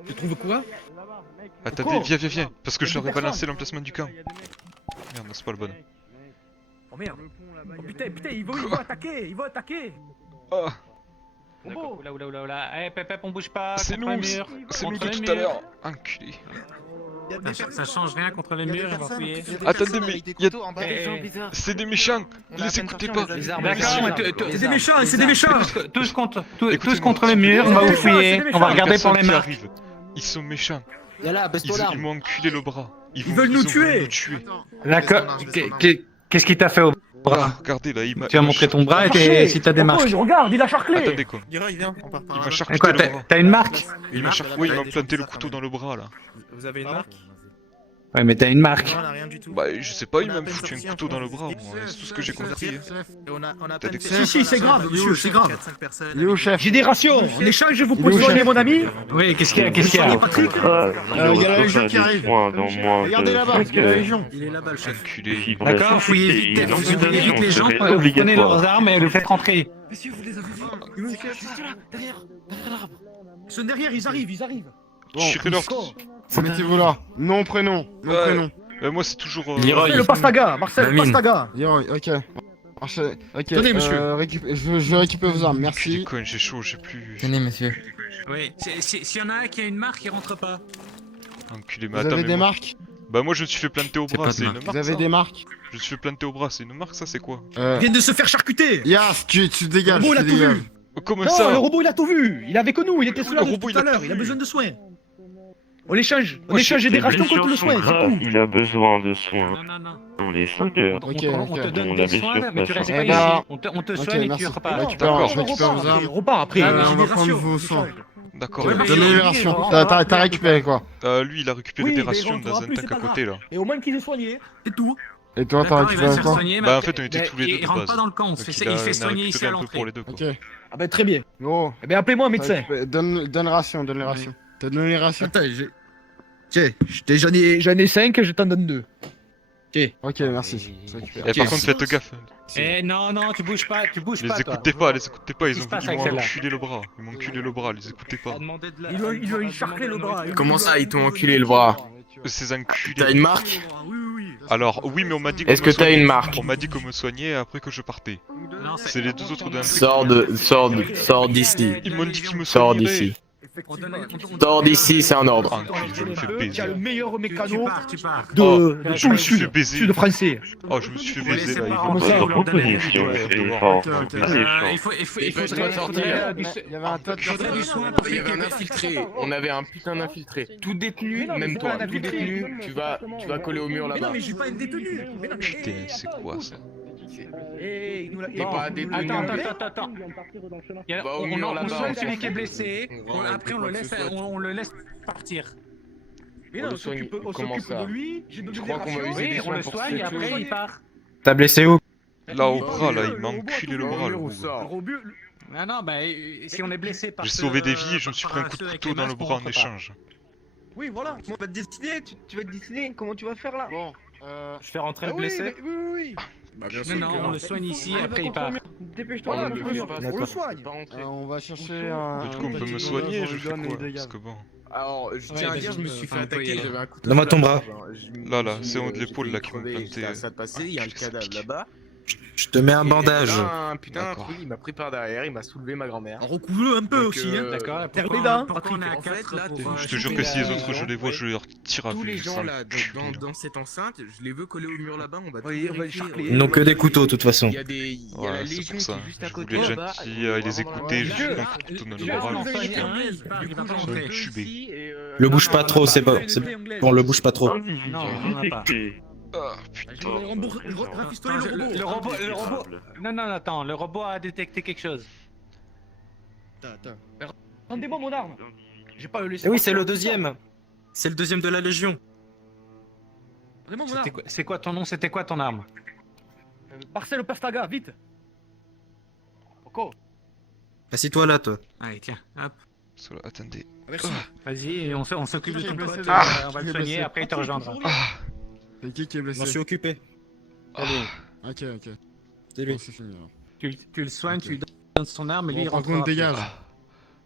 Tu trouves quoi? Attendez, viens. Parce que Il y a je leur ai deux personnes. balancé l'emplacement du camp. Merde, c'est pas le bon. Oh merde. Oh putain, ils vont attaquer. Ah, D'accord, oula. Eh, Pep, on bouge pas. c'est contre nous, les murs. c'est nous Contre de les tout à murs. l'heure. Enculé. Ça change rien contre les murs, on va fouiller. Attendez, mais y a... C'est des méchants. Les écoutez pas. C'est des méchants. Tous contre les murs, on va vous fouiller. On va regarder pour les Personne qui marques. arrive. Ils sont méchants. Y'a Ils m'ont enculé le bras. Ils veulent nous ont voulu tuer. nous tuer. D'accord. Qu'est-ce qu'il t'a fait au Ah, bras? regardez là, il m'a... Tu as montré ton bras et si t'as des marques. Regarde, il a charclé. Attendez quoi. Il vient, on part Il m'a Et charcuté quoi, le bras. t'as une marque? Il m'a charcuté, oui, il m'a planté le couteau dans le bras là. Vous avez une marque? Ouais, mais t'as une marque. Non, on a rien du tout. Bah je sais pas, il m'a foutu un couteau dans le bras, moi, c'est tout ce que j'ai compris. hein. On a T'as des Si, c'est grave, monsieur, c'est grave. Il est où, chef? J'ai des rations. En échange, vous Il est pouvez où, soigner chef mon ami. Oui, qu'est-ce qu'il y a? Patrick. Il y a la Légion qui arrive. Dans moins Regardez de là-bas, 5 il y a la heures. Légion. Il est là-bas, le chef. Enculé. Si pour D'accord, la fouillez société, vite, une vous fouillez vite amputation les gens, serait vous prenez obligatoire. leurs armes et vous les faites rentrer. Monsieur, vous les avez vus? Derrière l'arbre. Ils sont derrière, ils arrivent. Tirez leur... Mettez-vous là. Nom, prénom. moi c'est toujours... Leroy. Le Pastaga, Marcel Mamine. Pastaga. Leroy, ok. Ok. Tenez, monsieur. Je vais récupérer vos armes, Enculé, merci. con, j'ai chaud, j'ai plus... Tenez, monsieur. Oui, s'il y en a un qui a une marque, il rentre pas. Enculé, mais Vous attends, avez mais des moi... marques? Bah moi je me suis fait planter au C'est bras, pas de c'est une marque. marque Vous avez ça des marques? Je me suis fait planter au bras, c'est une marque ça, c'est quoi? Ils viennent de se faire charcuter. Yas, tu dégages, Le robot, il a tu tout dégages. vu. Comment Non, ça? le robot, il a tout vu. Il est avec nous, il était sous Le la robot, tout il à a l'heure. tout Il a vu. besoin de soins. On l'échange. On Moi, échange des Ses rations contre le blessures soin, sont c'est graves, tout. il a besoin de soins. Non. Dans les 5 heures. On Ok, te ok. donne On des avait soins, mais tu sur restes place. pas Eh ben, ici. On te ok, soigne et tu merci. repars. Non, D'accord. Je récupère vos armes. On repart après. on J'ai va des prendre rations, vos on soins. échange. D'accord. Ouais, mais Donnez les il- rations. on T'as récupéré quoi? Lui il a récupéré Oui, des mais rations on dans fera un plus, tank c'est à pas côté là. Et au moins qu'ils aient soigné, c'est tout. Et toi, t'as D'accord, il va se récupéré faire quoi? soigner. Bah en fait on était tous les deux Il de rentre base. pas dans le camp, Donc, il il a fait soigner ici à récupéré un peu pour l'entrée. les deux quoi. Ok. Ah bah très bien. Gros. Eh ben appelez-moi un médecin. Donne les rations. T'as donné les rations? Attends, tiens, j'en ai 5, je t'en donne 2. Ok, merci. C'est récupéré. Et par contre, faites gaffe. Eh non, non, tu bouges pas, Les toi. écoutez pas, les écoutez pas, Qu'est-ce ils qui se passe m'ont avec celle-là enculé le bras. Ils m'ont enculé le bras, les écoutez pas. Ils ont écharclé le bras. Comment ça, ils t'ont enculé le bras? Ces enculés. T'as une marque? Oui. Alors, oui, mais on m'a dit Est-ce que t'as une marque? On m'a dit qu'on me soignait après que je partais. C'est les deux autres d'un Sors d'ici. Ils m'ont dit qu'ils me Sors soigneraient. d'ici. Sors d'ici, c'est un ordre. Enculé, je me fais Qui a baiser. le meilleur mécano Oh, de je tout me le suis fait sud. baiser. Sud français. Oh, je me suis fait baiser là. Ils vont Votre proposition est fort alléchante. Il faudrait sortir. Il y avait un tas de Il y avait un infiltré. On avait un putain d'infiltré. Tout détenu, même toi, tout détenu, tu vas coller au mur Mais non, là-bas. mais je suis pas un détenu. Mais non, mais. Putain, c'est quoi ça? Eh, il nous l'a. T'es pas détenu. Attends. Va au mur On là-bas. soigne celui qui est blessé, Ouais, après on le laisse partir. Mais On non, le on s'occupe soigne. Comment ça? de lui. J'ai donné Je des crois qu'on va rations. user des Oui, on le soins pour soigne, se après tuer. il part. T'as blessé où? Là au bras, là, il m'a enculé le bras. Au le mur ou gros. sort? Non, non, bah si on est blessé par J'ai ceux, sauvé des vies et je me suis par pris un coup de ceux avec couteau les dans le masques, on bras en rentre pas. échange. Oui, voilà. On va te dessiner, tu vas te dessiner, comment tu vas faire là? Bon, Je fais rentrer ah le oui, blessé. oui. Bah bien Non, sûr. non, on le soigne ici, après il part. Dépêche-toi, Voilà, On le on fait le- pas, on le soigne. pas rentrer. On va chercher un. Du coup, on peut me soigner, je fais quoi? Parce que bon. Alors, je tiens à dire, je me suis fait attaquer, j'avais un couteau. Donne-moi sous ton la bras. jambe, hein. Là, là, Je- c'est en haut de j'étais l'épaule, là, qui m'ont crevé, planté, j'étais à ça de passer, il y a un enculé, ça cadavre pique. là-bas. Je te mets un Et bandage. là, putain, un D'accord. truc, il m'a pris par derrière, il m'a soulevé ma grand-mère. Recouvre-le un peu Donc, aussi, hein. D'accord, Terre les dents, pourquoi on est à En fait, 4 là, pour, Je te jure que si les autres je les vois, je leur tire à Tous les vue. gens sale là, culé, là. dans cette enceinte, je les veux coller au mur là-bas, on va tout Oui, on va les vérifier. charcler. Ils n'ont que des couteaux, de toute façon. Il y a la Ouais, c'est Légion pour ça. qui est juste à Je côté voulais là-bas. gentil les écouter, je Là, suis là, un coup de couteau dans le là, bras. on en je soigne suis un, il part, il va pas rentrer. tubé. Le bouge pas trop, c'est pas. C'est bon, le bouge pas trop. Individu Non, on en a pas. détecté. Ah Je putain. vais rafistoler le robot. Le robot. Non, attends, le robot a détecté quelque chose. Rendez-moi mon arme. J'ai pas le laissé. Eh oui, c'est le deuxième. C'est le deuxième de la Légion. Rendez-moi mon arme. C'est quoi ton nom? C'était quoi ton arme? Marcel Perstaga, vite. Coco. Assis-toi là, toi. Allez, tiens, hop. Attendez. Merci. Vas-y, on s'occupe de ton blessé, pote, ah, on va qui le est soigner, blessé. après il te rejoindra. C'est qui est Je m'en blessé? suis occupé. Allez. Ok. C'est lui. Bon, c'est fini alors. Tu le soignes, Ok. tu lui donnes son arme et lui il Bon, par rentrera. contre, dégage.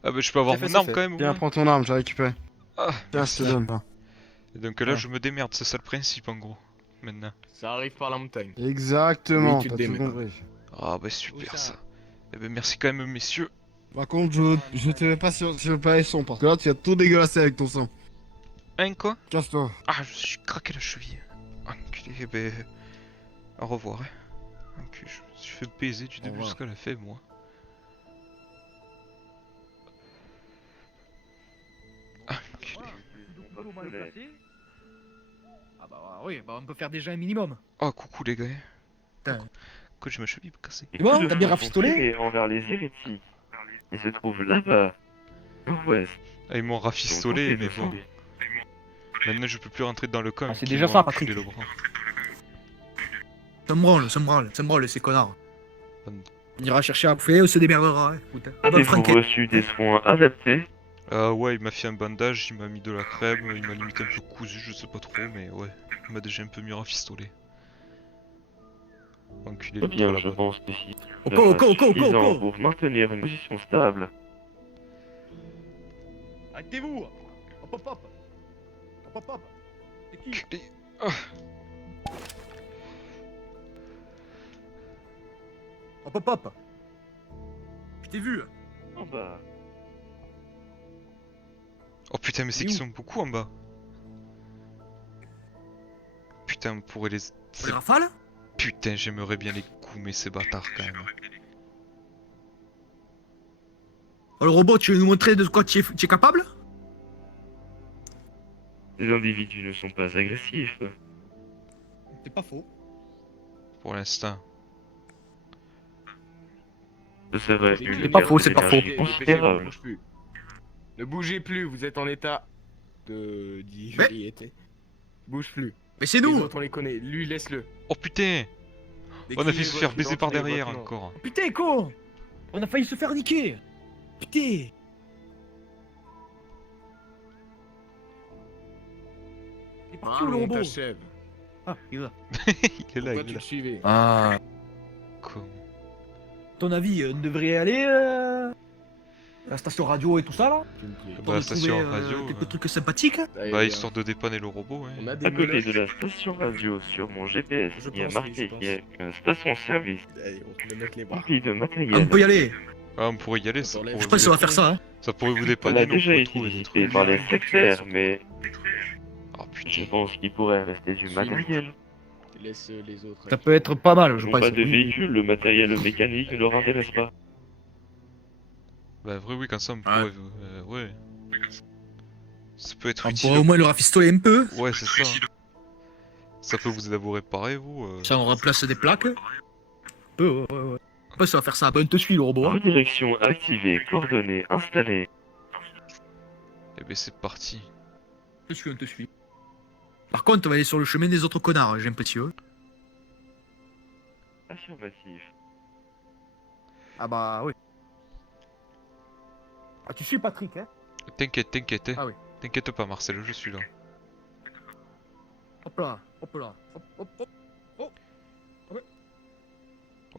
Ah bah je peux avoir C'est fait, mon c'est arme fait. quand même ou Viens, pas? prends ton arme, j'ai récupéré. Ah, Tiens, je te donne. là. Et donc là Ouais. je me démerde, c'est ça le principe en gros. Maintenant. Ça arrive par la montagne. Exactement, Oui, tu te t'as tout démerdes. compris. Ah bah super ça. Eh ben merci quand même messieurs. Par contre, je te mets pas sur le son, parce que là, tu as tout dégueulassé avec ton sang. Hein quoi? Casse-toi. Ah je suis craqué la cheville. Enculé, eh ben... Au revoir. Hein. Enculé, je me suis fait baiser du début revoir. jusqu'à la fin moi. Enculé. Ah bah oui, bah on peut faire déjà un minimum. Oh coucou les gars. Putain. Quoi j'ai ma cheville cassée. C'est bon, Les t'as bien feux rafistolé sont tirés envers les hérétiques. Ils se trouvent là-bas, au ouest. Ah ils m'ont Donc, rafistolé comptez mais bon. descendre. Maintenant je peux plus rentrer dans le camp. Ah, c'est qui déjà m'ont ça, enculé Patrick. le bras. Ça me branle, ces connards. Bonne- On ira chercher à bouffer, on se démerdera. Hein. Écoute, bonne Avez-vous franquette. reçu des soins adaptés? Ouais, il m'a fait un bandage, il m'a mis de la crème, il m'a limite un peu cousu, je sais pas trop, mais ouais, il m'a déjà un peu mieux rafistolé. Enculé Eh le bien, trou je là-bas. pense qu'ici, Coco. pour maintenir une position stable. Arrêtez-vous. Hop. C'est qui? Enculé. Ah. Hop. Je t'ai vu. Oh bah, Oh putain, mais c'est Il est qu'ils où sont beaucoup en bas. Putain, on pourrait les... C'est Rafale? Putain, j'aimerais bien les coumer ces bâtards quand même. Oh, le robot, tu veux nous montrer de quoi tu es capable? les individus ne sont pas agressifs. C'est pas faux. Pour l'instant. Ce serait C'est une pas perte faux, c'est pas d'énergie faux. considérable. Bouge plus. Ne bougez plus, vous êtes en état d'ébriété. Bouge plus. Mais c'est Les nous. autres on les connaît, lui laisse-le. Oh putain, on a Décrivez fait se faire votre baiser par identité, derrière votre nom. encore. Putain, con. On a failli se faire niquer. Putain. Il est parti où, le On robot? t'achève. Ah, il est là. Il est là, Pourquoi il est tu là. le suivais? Ah. Con. Ton avis, on devrait y aller à la station radio et tout ça là? Tu me plais. Bah, Pour la retrouver station radio, quelques trucs sympathiques? Allez, bah viens. histoire de dépanner le robot, ouais. On a À des côté menottes. de la station radio, sur mon GPS, Je il y a pense, marqué oui, je qu'il y a une station-service Allez, on te met les bras. remplie de On matériel. peut y aller. Ah, on pourrait y aller, ça Attends, pourrait Je vous pense qu'on va dépanner. faire ça, hein. Ça pourrait vous On dépanner, a nous on déjà pourrait été trouver des visité trucs. par les sectaires, mais Ah je putain. pense qu'il pourrait rester du Suis-moi. matériel. Laisse les autres. Ça peut être pas mal, Ils je n'ont pense. pas de véhicule, le matériel mécanique ne leur intéresse pas. Bah vrai, oui, comme ça on Ouais. pourrait... ouais. Ça peut être On utile. pourrait au moins le rafistoler un peu. Ouais, c'est ça. Ça peut vous aider à vous réparer, vous. Ça, on remplace des plaques. Ouais. Après, ça va faire ça. Ben, on te suit le robot. Hein. Redirection activée, coordonnées installées. Eh ben c'est parti. On te suit. Par contre, on va aller sur le chemin des autres connards, j'ai l'impression. Affirmatif. Ah bah oui. Ah, tu suis Patrick, hein? T'inquiète. Ah oui. T'inquiète pas, Marcel, je suis là. Hop là. Hop.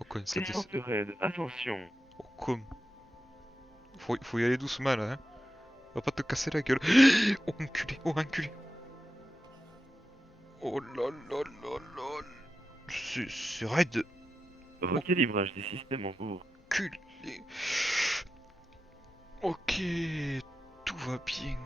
Oh con, ça descend. Descente raide, attention. Oh con. Faut y aller doucement là, hein. Va pas te casser la gueule. Oh enculé, oh enculé. Oh là. C'est raide. Recalibrage des systèmes en cours. Enculé. Ok, tout va bien.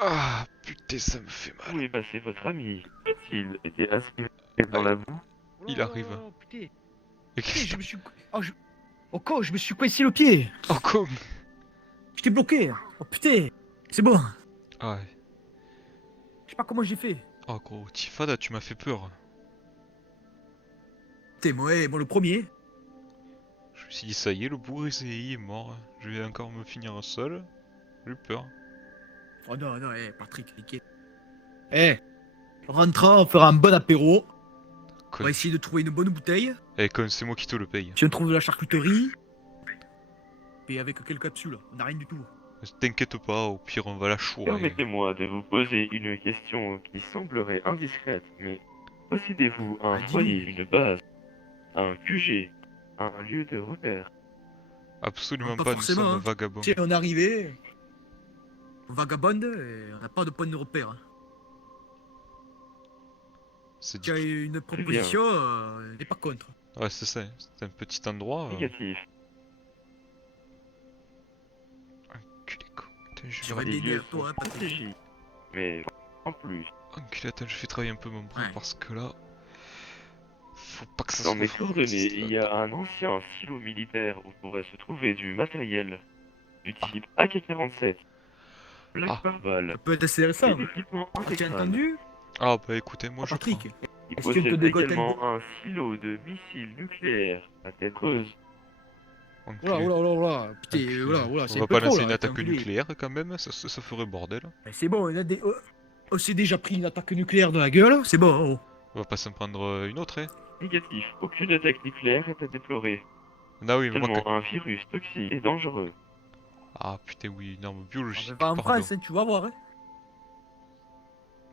Ah, putain, ça me fait mal. Où est passé votre ami? A-t-il été aspiré dans la boue? Il arrive. Oh, putain. Putain, je me suis... Oh con, je me suis coincé le pied. Oh con. J'étais bloqué. Oh putain. C'est bon. Ah ouais. Je sais pas comment j'ai fait. Oh gros, Tifada, tu m'as fait peur. Putain, moi le premier. Je me suis dit, ça y est, le bourré, il est mort. Je vais encore me finir seul. J'ai eu peur. Oh non, Patrick, nickel. Rentrant, on fera un bon apéro. On Con. va essayer de trouver une bonne bouteille. Eh con, c'est moi qui te le paye. Si on trouve de la charcuterie. Et avec quelques capsules, on n'a rien du tout. T'inquiète pas, au pire on va la chourer. Permettez-moi de vous poser une question qui semblerait indiscrète, mais possédez-vous un dis-nous. foyer, une base, un QG, un lieu de repère? Absolument Pas pas, nous forcément, sommes hein. vagabonds. Tiens, on est arrivé. On vagabonde et on n'a pas de point de repère. Hein. C'est Tu as dit. une proposition, on n'est pas contre. Ouais, c'est ça, c'est un petit endroit. Négatif. Enculé con. Putain, je J'aurais vais... bien Des dit à lieux toi, sont hein, Patrick. protégés. Mais en plus, Enculé, attends, je vais travailler un peu mon bras Ouais. parce que là. Faut pas que ça dans se mes refroidisse, coordonnées, là. il y a un ancien silo militaire où pourrait se trouver du matériel du type AK-47, Black Ah. Barbal, Ça peut être assez récent. et d'équipements Tu as intégral. entendu, Ah bah écoutez, moi je Patrick? prends. Il Est-ce que tu te possède dégotes également un silo de missiles nucléaires à tête creuse. Enculé. Oula. Putain, Enculé. oula, On c'est va un peu pas trop, lancer là, une t'es attaque enculé. nucléaire quand même, ça ferait bordel. Mais c'est bon, on s'est déjà pris une attaque nucléaire dans la gueule, c'est bon. Oh. On va pas s'en prendre une autre, hein. Négatif, aucune attaque nucléaire est à déplorer. Ah oui, mais moi, Seulement un virus toxique et dangereux. Ah putain, oui, une arme On biologique. va pas en pardon. France, hein, tu vas voir. Hein.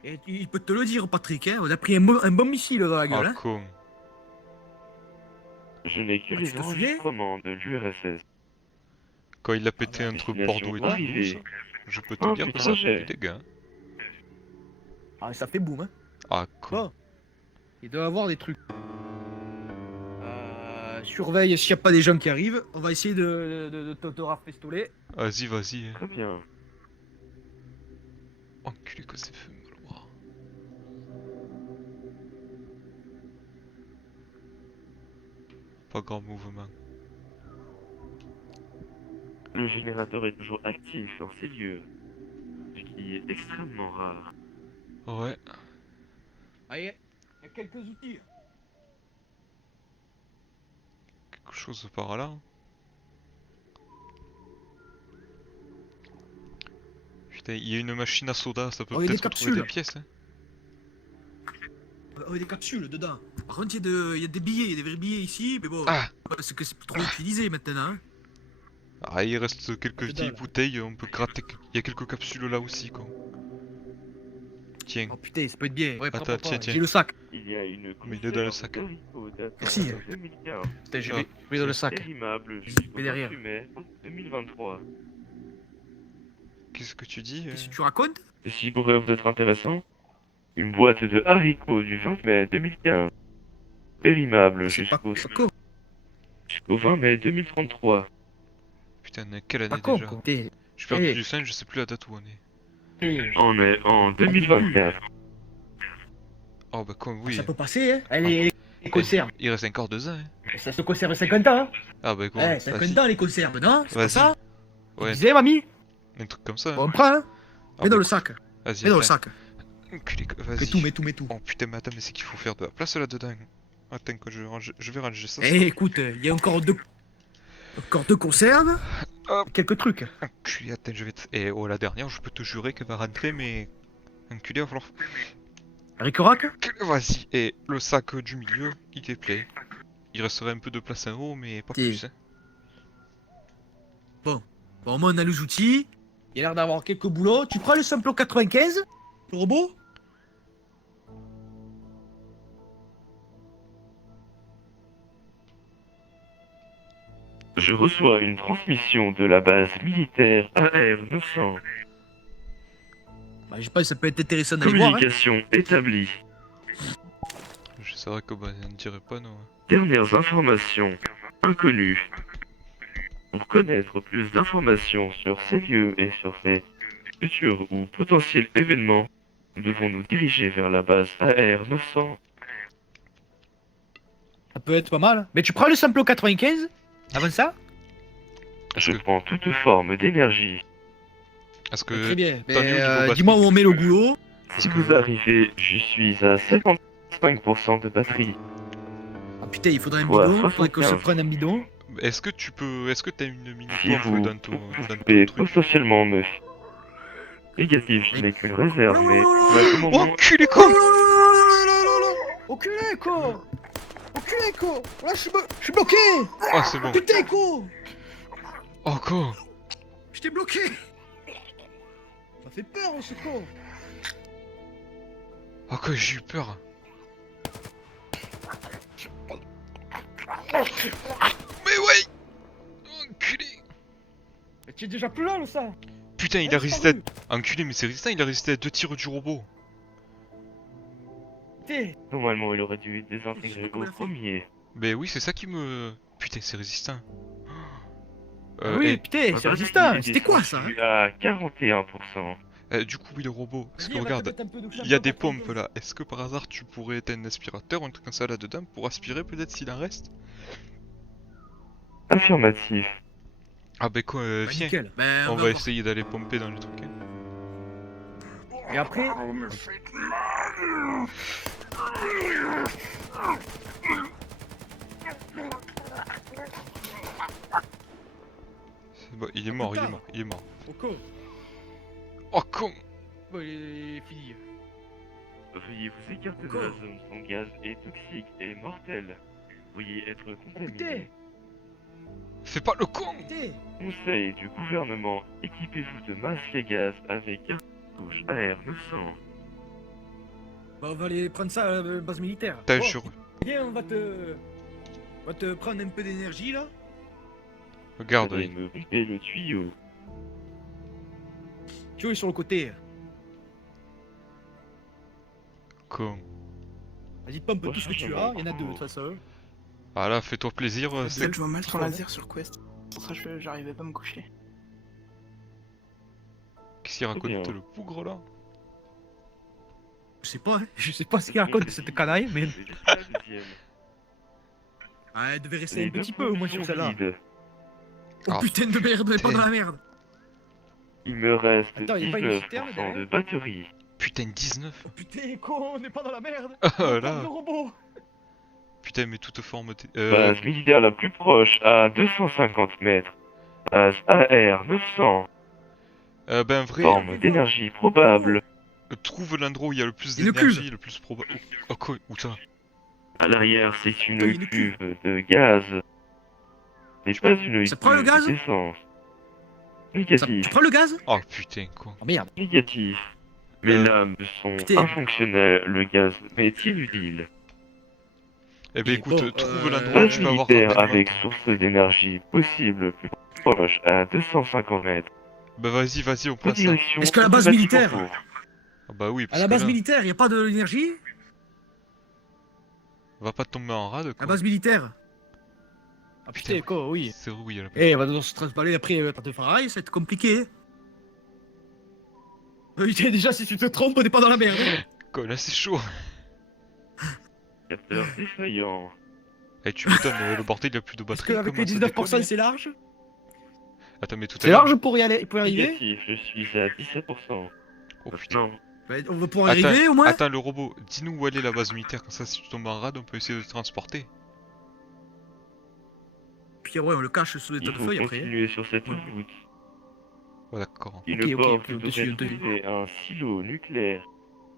Et il peut te le dire, Patrick, hein, on a pris un bon missile dans la gueule. Ah Hein. con. Je n'ai que Ah, tu les te souviens enregistrements de l'URSS. Quand il a pété bah, entre destination Bordeaux et Toulouse, arrivée. je peux te Un dire petit que ça trajet. fait des dégâts. Ah, ça fait boum. Hein. Ah con. Bon. Il doit y avoir des trucs. Surveille s'il n'y a pas des gens qui arrivent. On va essayer de te rafistoler. Vas-y. Hein. Très bien. Enculé que c'est fait mal au bras. Pas grand mouvement. Le générateur est toujours actif dans ces lieux, ce qui est extrêmement rare. Ouais. Allez, il y a quelques outils. Quelque chose par là. Putain, il y a une machine à soda, ça peut Oh, il y a des peut-être retrouver des capsules. pièces. Hein. Il y a des capsules dedans. Par contre, il y a des billets, il y a des vrais billets ici, mais bon, Ah. parce que c'est plus trop utilisé maintenant. Hein. Ah, il reste quelques Que vieilles dalle. bouteilles, on peut gratter. Il y a quelques capsules là aussi, quoi. Tiens. Oh putain, ça peut être bien. Ouais, Attends, prends, tiens, tiens. J'ai le sac. Il y a une Mets-le dans le sac. Merci. 2015. Putain, je vais dans le sac. Périmable Je jusqu'au vais derrière. 28 mai 2023. Qu'est-ce que tu dis Qu'est-ce que tu racontes? Si pourrait vous être intéressant, une boîte de haricots du 20 mai 2015. Périmable C'est pas jusqu'au con. jusqu'au 20 mai 2033. Putain, on est à quelle Pas année con, déjà? quoi. Putain. Je perds Eh. du sein, je sais plus la date où on est. On est en 2024. Oh bah comme oui. Ça peut passer, hein. Les conserves. Il reste encore 2 ans, hein. Ça se conserve 50 ans, hein. Ah bah quoi. Eh, 50 ans les conserves, non? C'est pas Vas-y. ça? Tu Ouais, disais, mamie? un truc comme ça. Bon, Hein. on prend, hein. Ah Mets dans bah, le sac. Vas-y, Mets dans le attends. sac. Enculé, Mets vas-y. tout, mets tout, mets tout. Oh putain, mais attends, mais c'est qu'il faut faire de la place là-dedans. Attends, que je vais ranger ça. Eh, écoute, il y a encore deux conserves. Hop. Quelques trucs. Enculé, attends, je vais te... Et oh, la dernière, je peux te jurer qu'elle va rentrer, mais... Enculé, il va falloir... Ricorac? Vas-y, et le sac du milieu, il est plein. Il resterait un peu de place en haut, mais pas Tiens. plus, hein. Bon, au moins on a les outils. Il y a l'air d'avoir quelques boulots. Tu prends le Simplot 95? Le robot? Je reçois une transmission de la base militaire AR-900. Bah, je sais pas, ça peut être intéressant d'aller voir, hein. Communication établie. Je savais que bah, on ne dirait pas, non. Dernières informations inconnues. Pour connaître plus d'informations sur ces lieux et sur ces futurs ou potentiels événements, nous devons nous diriger vers la base AR-900. Ça peut être pas mal. Mais tu prends le Simplot 95? Avant ça? Je prends toute forme d'énergie. Est-ce Très que... bien. t'as mis au niveau batterie. Dis-moi où on met le boulot. Si vous arrivez, je suis à 55% de batterie. Ah putain, il faudrait un Ouais, bidon. Il faudrait qu'on se 75. prenne un bidon. Est-ce que tu peux... Est-ce que t'as une mini Si pompe vous dans ton pouvez truc? potentiellement me... Négatif, je n'ai qu'une réserve, mais... à tout Oh, moment... enculé, con! Enculé, con! Enculé, con! Là, je suis bloqué! Ah, c'est bon. Putain, con! Oh, con! Je t'ai bloqué! Ça fait peur, ce con! Oh, quoi, j'ai eu peur. Mais ouais! Enculé! Mais tu es déjà plus là, le ça! Putain, il a résisté à... Enculé, mais c'est résistant, il a résisté à 2 tirs du robot. Putain! Normalement, il aurait dû désintégrer au premier. Mais oui, c'est ça qui me... Putain, c'est résistant. Oui, et- putain, c'est résistant! C'était quoi, ça? Je suis à 41%. du coup, oui, le robot. Parce que Vas-y, on va te regarde, mettre un peu de flamme il y a dans des ta pompes flamme. là. Est-ce que par hasard tu pourrais éteindre un aspirateur ou un truc comme ça là-dedans pour aspirer peut-être s'il en reste? Affirmatif. Ah bah quoi, Bah, viens. nickel. Ben, On va voir. essayer d'aller pomper dans le truc. Hein. Et après? Bon, il est mort, il est mort, il est mort. Au con! Oh con! Bon, il est fini. Veuillez vous écarter de la zone. Son gaz est toxique et mortel. Veuillez être Putain! contaminé. Fais pas le con! Putain! Conseil du gouvernement. Équipez-vous de masques et gaz avec cartouche AR-900. Bah, on va aller prendre ça à la base militaire. T'as Bon, jure. viens, on va te prendre un peu d'énergie là. Regarde, Allez me briser le tuyau. Tu vois, il est sur le côté. con. Vas-y, pompe tout ce que tu as. Il y en a deux de toute façon. Ah là, fais-toi plaisir. Je vois mal ton laser sur Quest. Pour ça, j'arrivais pas à me coucher. Qu'est-ce qu'il raconte bien. le bougre là? Je sais pas, hein. Je sais pas ce qu'il raconte de cette canaille, mais. C'est la deuxième. Ah, elle devait rester Les un deux petit peu au moins pompes sur sont celle-là. vides. Oh Ah, putain de merde, on est pas dans la merde. Il me reste Attends, y a pas une citerne 19% derrière de batterie. Putain, 19. Oh putain, con, on n'est pas dans la merde. Ah On va là. prendre le robot. Putain, mais toute forme... Base militaire la plus proche à 250 mètres. Base AR-900. Ben vrai, Forme d'énergie probable. trouve l'endroit où il y a le plus Une d'énergie, le plus probable... Oh quoi, où ça? À l'arrière, c'est une Une cuve de gaz. N'est pas une Ça prend le cuve gaz d'essence. Ça- Négatif. Tu prends le gaz? Oh putain, quoi. Oh merde. Négatif. Mes lames sont Putain. infonctionnelles, le gaz m'est inutile. Eh ben écoute, trouve l'endroit où Base tu peux avoir militaire un avec source d'énergie possible plus proche à 250 mètres. Bah vas-y, on place ça. Direction Est-ce que la base bâtiment militaire court. Ah bah oui, À parce la que base là, militaire, y a pas d'énergie? va pas tomber en rade La quoi. base militaire. Ah Putain, putain, quoi, oui. C'est rouillé là. Eh, va devoir se transballer après par de ferraille, ça va être compliqué. Putain, déjà, si tu te trompes, on n'est pas dans la merde. Quoi, là c'est chaud. Capteur défaillant. Eh tu m'étonnes, le bordel il a plus de Parce batterie. qu'avec les comment ça 19% déconne, c'est large. Attends mais tout à C'est l'heure. large pour y aller, pour y arriver. Négatif, je suis à 17%. Oh putain. Non, Bah, on va pouvoir y arriver au moins. Attends le robot, dis-nous où elle est la base militaire, comme ça si tu tombes en rade on peut essayer de te transporter. Puis ouais, on le cache sous les il tas de faut feuilles après. continuer sur cette route. Oh d'accord. Une Ok, porte on te suit, on te suit. trouver un silo nucléaire.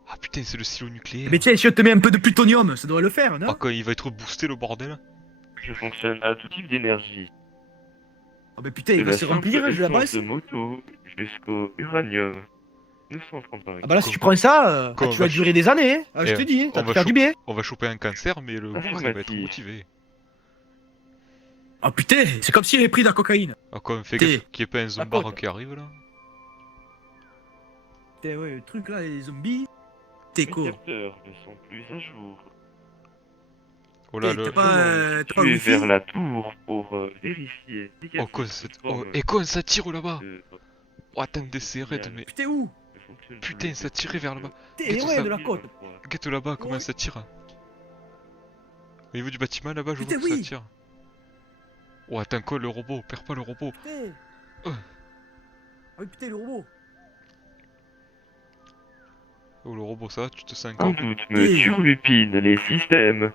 Ah putain c'est le silo nucléaire. Mais tiens, si on te met un peu de plutonium, ça devrait le faire, non? Ah quand il va être boosté le bordel. Je fonctionne à tout type d'énergie. Oh bah putain, il De va la se remplir, simple je la essence baisse. de moto jusqu'au uranium. 935. Ah bah là, si tu prends ça, Quoi, tu on vas va durer des années, hein. Ah, je Eh, te dis, ça on va va te faire du bien. On va choper un cancer mais le bourg il va être Affirmatif. motivé. Ah putain, c'est comme s'il avait pris de la cocaïne. Ah quoi, fais T'es- gaffe qu'il y ait pas un zombard côte. qui arrive là. Putain, ouais, le truc là, les zombies. T'es Mes quoi? capteurs ne sont plus à jour. Oh là T'as le... pas Tu es wifi? vers la tour pour vérifier. Oh quoi, oh, et quoi ça tire là-bas. Oh attends, des raids mais... Putain, où? Putain, ça tirait vers là-bas. Putain, Qu'est-ce ouais, que de ça- la côte. Guette là-bas, comment Ouais. ça tire. Au niveau du bâtiment là-bas, je Putain, vois que oui. ça tire. Oh attends quoi, le robot, perds pas le robot. Putain. Oh. Ah oui, putain, le robot. Oh le robot, ça va, tu te sens Un encore. doute me turlupine les systèmes.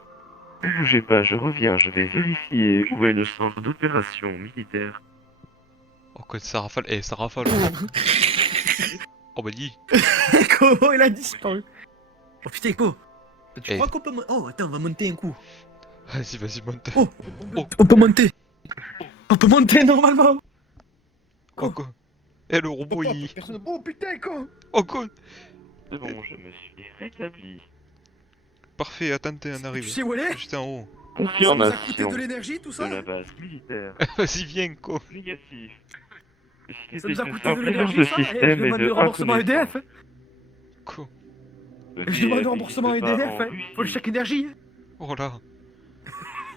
Ne bougez pas, je reviens, je vais vérifier où est le centre d'opération militaire. Oh quoi, ça rafale, ça rafale. Oh bah dis. Comment il a disparu? Oh putain, quoi? Tu Eh. crois qu'on peut monter? Oh, attends, on va monter un coup. Vas-y, monte. Oh, Oh. on peut monter. On peut monter normalement. Oh quoi. Eh le robot il... Personne... Oh putain, quoi. Oh quoi. C'est bon, je me suis rétabli. Parfait, attends, on Tu arrive. sais où elle est? Juste en haut. Ça nous a coûté Confirmation de l'énergie, tout de ça? la base militaire. Vas-y, viens quoi. Négatif. Ça nous a coûté de Simple erreur l'énergie, de ça? Eh, je système et demande de le remboursement inconnaissance. EDF. Quoi. Je demande le remboursement EDF. Faut le chèque énergie. Oh là.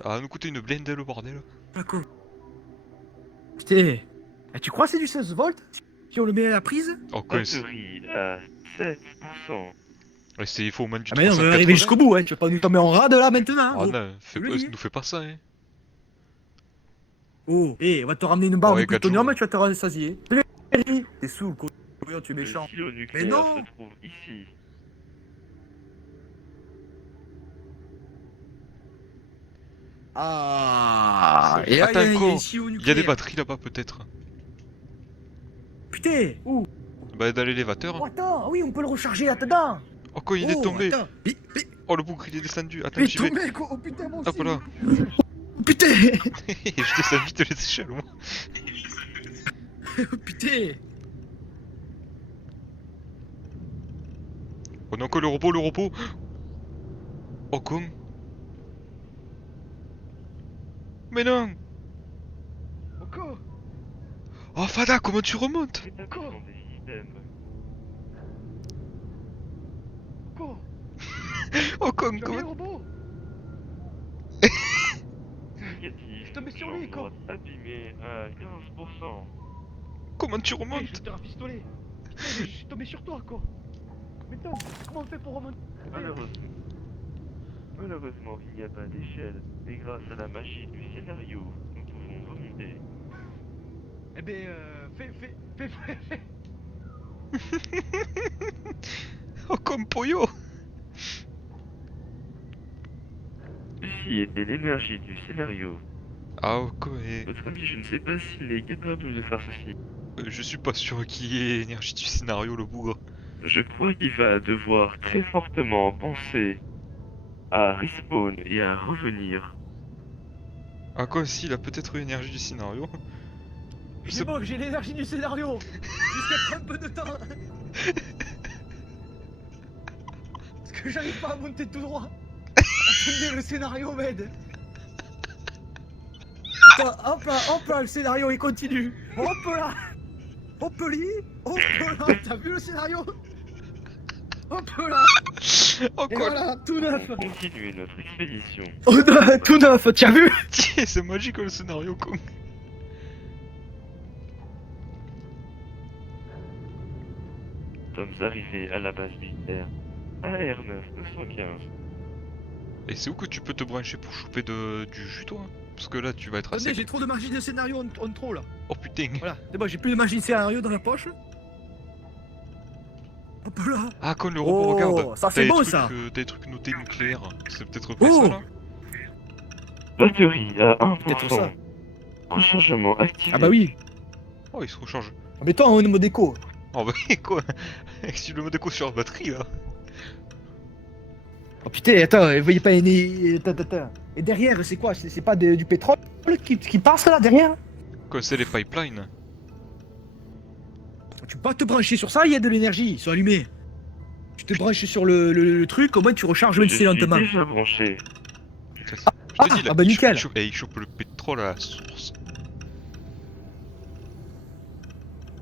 Ça va nous coûter une blinde le bordel. D'accord. Putain. Eh, tu crois que c'est du 16 volts? Si on le met à la prise? Oh quoi, Batterie à 7%. il faut au moins du Ah mais non, on va 380. arriver jusqu'au bout, hein. Tu vas pas nous tomber en rade là maintenant. Oh Oh, non, nous fais pas ça, hein. oh. Eh, on va te ramener une barre Ouais, de plutonium Gadjou. et tu vas te rassasier. T'es saoul, quoi. Tu es méchant. Le silo nucléaire Mais non. se trouve ici. Ah. Et là, Attends, il y a quoi. ici au Il y a des nucléaire. batteries là-bas peut-être. Putain. Où? Bah dans l'élévateur. Oh, attends, oui, on peut le recharger là-dedans. Oh quoi, il est tombé. Attends. Mais Oh le bougre il est descendu. Attends, il est j'y vais. tombé, quoi. Oh putain, mon Hop là. Oh putain. Je descends vite les échelles moi. Oh putain. Oh non, quoi le robot. Oh con. Mais non. Encore. Oh Fada, comment tu remontes? Rétablissement des systèmes. Encore. Oh con, Tu as mis le comment... robot. Négatif. Je tombais sur lui, Chambre con. abîmée à 15%. Comment tu Je remontes? te rafistoler. Je suis tombé sur toi, quoi. Mais non, comment on fait pour remonter? Malheureusement, il n'y a pas d'échelle, mais grâce à la magie du scénario, nous pouvons remonter. Eh ben, fais. Oh comme Poyo. Ceci était l'énergie du scénario. Ah oh quoi, Votre ami, je ne sais pas s'il est capable de faire ceci. je suis pas sûr qu'il y ait énergie du scénario le bougre. Je crois qu'il va devoir très fortement penser à respawn et à revenir. Ah quoi, si, il a peut-être eu énergie du scénario. Je sais C'est bon, j'ai l'énergie du scénario. Jusqu'à un peu de temps. que j'arrive pas à monter tout droit. Attendez, le scénario m'aide. Attends, hop là, le scénario il continue. Hop là. Hop là, t'as vu le scénario? Hop là. Et Encore. voilà, tout neuf. Continuer notre expédition. Oh, tout neuf, t'as vu? C'est magique le scénario, con. Nous sommes arrivés à la base militaire. AR9 915. Et c'est où que tu peux te brancher pour choper du jus, toi? Parce que là, tu vas être Attendez, assez. j'ai trop de margin de scénario en trop là. Oh putain. Voilà, c'est bon, j'ai plus de margin de scénario dans la poche. Hop là. Ah, quand le robot Oh, regarde. ça, t'as c'est des bon, trucs, ça. t'as des trucs notés nucléaires. C'est peut-être pas Oh. ça là? Batterie à Peut-être ça. 1%. Rechargement activé. Ah bah oui. Oh, il se recharge. Ah, mais toi en mode éco. Oh bah quoi? Active le mode éco sur la batterie là. Oh putain, attends, vous voyez pas attends. Et derrière, c'est quoi? C'est pas du pétrole qui passe là derrière? Quoi, c'est les pipelines? Tu peux pas te brancher sur ça, il y a de l'énergie, ils sont allumés. Tu te branches sur le truc, au moins tu recharges même si c'est lentement. Je suis déjà branché. Je te dis là, bah nickel. il chope le pétrole à la source.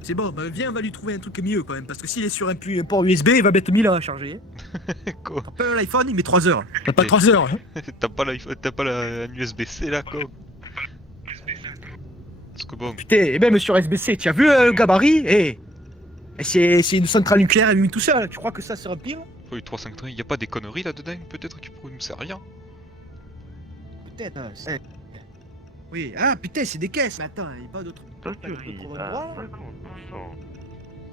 C'est bon, bah viens, on va lui trouver un truc mieux quand même, parce que s'il est sur un port USB, il va mettre 1000 à charger. Quoi? Après l'iPhone, il met 3 heures. T'as pas Mais- 3 heures. Hein. T'as pas la USB-C là quoi? Parce que bon. Putain, et même sur SBC, tu as vu le gabarit? Eh, c'est une centrale nucléaire allumée tout seul, tu crois que ça sera pire? Oh, il 353, y a pas des conneries là-dedans peut-être qui pourraient nous servir? Peut-être, hein, c'est... Oui, ah putain, c'est des caisses. Mais attends, il n'y a pas d'autre... Batterie à 50%.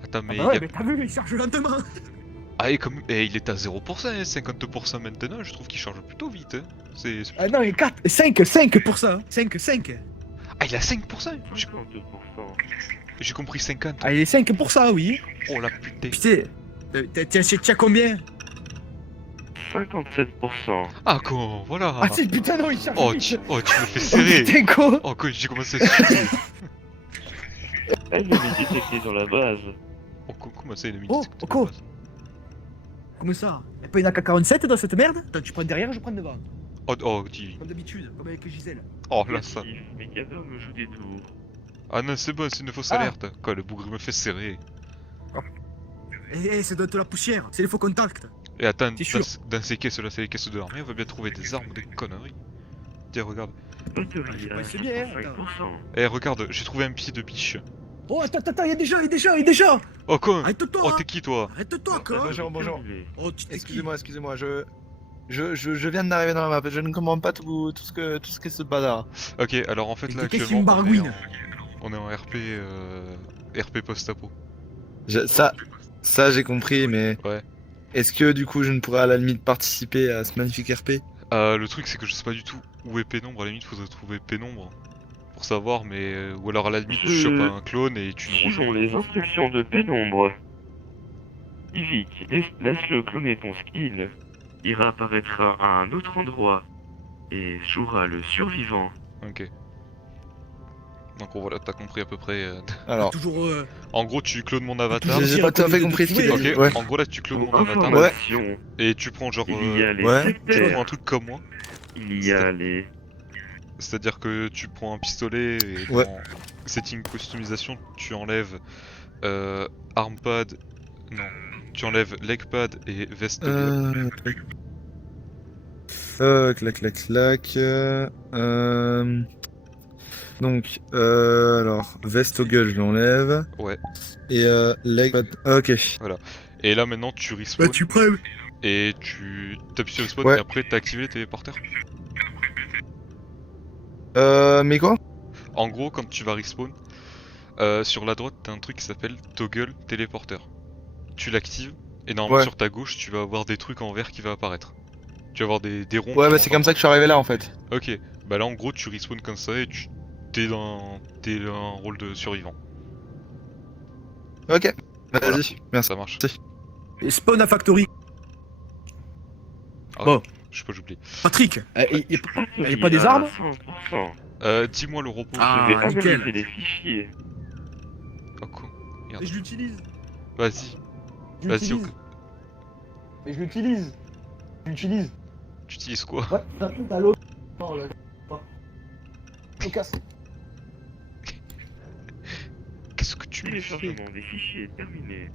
Attends, mais, Ah bah ouais, y a- mais t'as vu, il charge lentement. Ah, et comme... il est à 0%, hein, 50% maintenant, je trouve qu'il charge plutôt vite. Hein. C'est... Ah non, il est 4, 5%. 5. Ah, il a 5%? 52%. J'ai compris 50. Ah, il est 5%, oui. Oh la putain. Putain, t'as combien? 57%. Ah, con, voilà. Ah si, putain, non, il charge Oh, vite. tu me fais Oh, serrer. putain, con. Oh, quoi, j'ai commencé à sucer. Ennemi détecté dans la base. Oh, comment ça, il a mis Oh, des- quoi? Comment ça? Y'a pas une AK-47 dans cette merde? Attends, tu prends derrière, je prends devant. Oh, dis. Comme d'habitude, comme avec Gisèle. Oh, là, ça. Négatif, Mécano me joue des tours. Ah non, c'est bon, c'est une fausse Ah. alerte. Quoi, le bougre me fait serrer. Eh, c'est de la poussière, c'est les faux contacts. Et attends, T'es sûr? dans ces caisses là, c'est les caisses de l'armée, on va bien trouver des armes ou des conneries. Tiens, regarde. Batterie à Ouais, c'est bien, 55%. Eh, regarde, j'ai trouvé un pied de biche. Oh, attends, y'a des gens. Oh, con. Arrête-toi. Oh, t'es qui, toi? Arrête-toi, quoi. Bonjour. Oh, tu t'es qui? Excusez-moi, je viens d'arriver dans la map, je ne comprends pas tout ce que ce bazar. Ok, alors en fait, là, Mais qu'est-ce actuellement, qu'il me baragouine? on est en RP, RP post-apo. Ça j'ai compris, mais Ouais. est-ce que du coup je ne pourrais à la limite participer à ce magnifique RP? Le truc, c'est que je sais pas du tout où est Pénombre. À la limite, faudrait trouver Pénombre pour savoir, mais. Ou alors à la limite, tu chopes un clone et tu nous rejoins. Suivons les instructions de Pénombre. Yvick, laisse-le cloner ton skill. Il réapparaîtra à un autre endroit et jouera le survivant. Ok. Donc voilà, t'as compris à peu près. Alors, Toujours. En gros, tu clones mon avatar. j'ai pas tout à fait compris ce qu'il a Ok, dit. Ouais. en gros là tu clones mon Pour avatar information, et tu prends genre il y a les ouais. tu sectaires, prends un truc comme moi, il y a les... c'est-à-dire que tu prends un pistolet et Ouais. dans setting customisation tu enlèves armpad, non, tu enlèves legpad et veste de gueule. Clac. Donc, alors, veste au gueule, je l'enlève. Ouais. Et leg. Ok. Et là maintenant tu respawn Bah, tu prends. et tu t'appuies sur respawn Ouais. et après t'as activé les téléporteurs. Mais quoi? En gros quand tu vas respawn, sur la droite t'as un truc qui s'appelle toggle téléporteur. Tu l'actives et normalement Ouais. sur ta gauche tu vas avoir des trucs en vert qui va apparaître. Tu vas avoir des ronds. Ouais, qui bah vont c'est comme ça que je suis arrivé là en fait. Ok, bah là en gros tu respawn comme ça et t'es dans un rôle de survivant. Ok. Vas-y, merci. Ça marche. Et spawn à Factory. Ah, Bon. Je sais pas, j'oublie. Patrick, il y a pas des à armes? 100%. Dis-moi le robot. Ah, Je vais nickel. analyser les fichiers. Oh quoi. Merde. Mais je l'utilise. Vas-y. Je Vas-y. l'utilise. Mais je l'utilise. J'utilise. Tu utilises quoi? Ouais, t'as tout à l'autre. Non, là, pas. Je casse. Qu'est-ce que tu me fais? Téléchargement des fichiers terminé.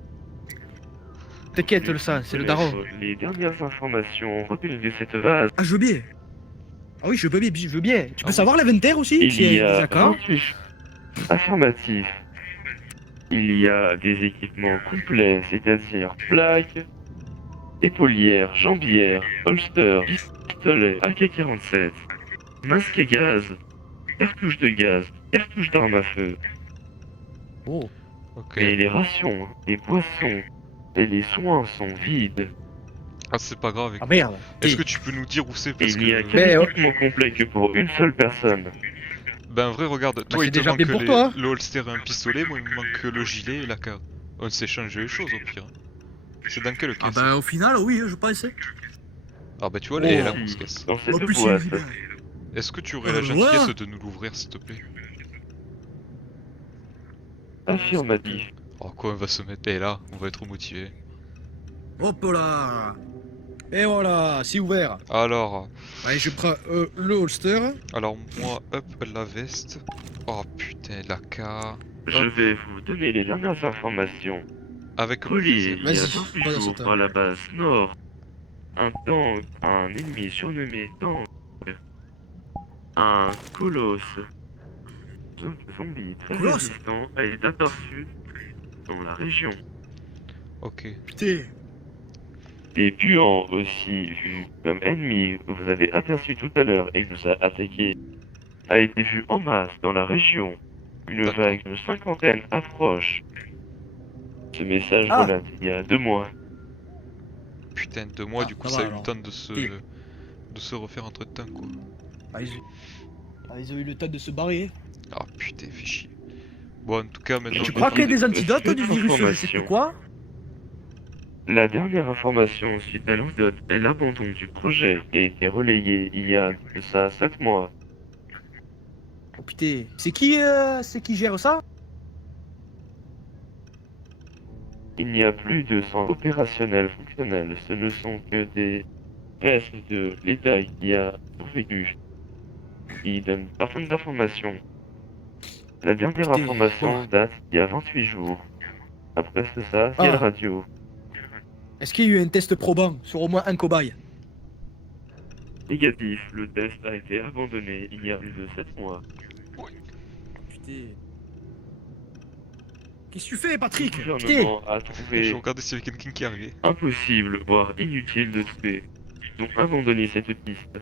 T'inquiète, le sang, c'est le daron. Les dernières informations retenues de cette base. Ah, je veux bien. Ah oui, je veux bien. Tu peux savoir l'inventaire aussi? Il y a D'accord. 28 affirmatif. Il y a des équipements complets, c'est-à-dire plaques, épaulières, jambières, holster, pistolet, AK-47, masque à gaz, cartouche de gaz, cartouche d'arme à feu. Oh. Ok. Et les rations, les boissons et les soins sont vides. Ah, c'est pas grave. Ah merde. Est-ce que tu peux nous dire où c'est? Parce Il n'y a que... qu'un équipement complet que pour une seule personne. Ben, en vrai, regarde, toi, c'est il te déjà manque bien pour les- toi, hein. le holster et un pistolet, moi, il me manque le gilet et la AK. On s'échange les choses, au pire. C'est dans quelle Ah caisse? bah au final, oui, je pense. Ah bah, tu vois, elle est là, Oh. on se casse. Dans cette En plus, boîte, Est-ce que tu aurais Ah, la bah, gentillesse voilà. de nous l'ouvrir, s'il te plaît? affirmatif. Oh, quoi, on va se mettre... Eh là, on va être motivé. Hop là. Et voilà, c'est ouvert. Alors... Allez, je prends le holster. Alors, moi, hop, la veste. Oh, putain, la K... Je vais vous donner les dernières informations. Avec Relié il y a Vas-y, 28 balance jours ça. par la base nord, un ennemi surnommé Tank, un colosse, zombie très Colosse résistant, a été aperçu dans la région. Ok. Putain. Les puants aussi vus comme ennemis que vous avez aperçu tout à l'heure et que vous a attaqué, a été vu en masse dans la région. Une D'accord. vague de 50 approche. Ce message Ah. relate il y a 2 mois. Putain, 2 mois, Ah, du coup, ça ça a va, eu le alors. temps de se... Et- de se refaire entre temps, quoi. Ils ont eu le temps de se barrer. Ah, putain, fais chier. Bon, en tout cas, maintenant... Tu on crois est- qu'il y a des antidotes Cette du virus, je sais plus information. quoi? La dernière information suite à l'anecdote est l'abandon du projet qui a été relayé il y a de ça 7 mois. Oh putain. C'est qui gère ça? Il n'y a plus de centre opérationnel fonctionnel, ce ne sont que des restes de l'État qui a survécu. Qui donne certaines informations. La dernière Putain, information ouais. date il y a 28 jours. Après ça, c'est Ah. la radio. Est-ce qu'il y a eu un test probant sur au moins un cobaye? Négatif, le test a été abandonné il y a plus de 7 mois. Putain. Qu'est-ce que tu fais, Patrick? Le Putain. gouvernement a Je trouvé vais regarder s'il y avait quelqu'un qui est arrivé. impossible, voire inutile de trouver. Ils ont abandonné cette piste.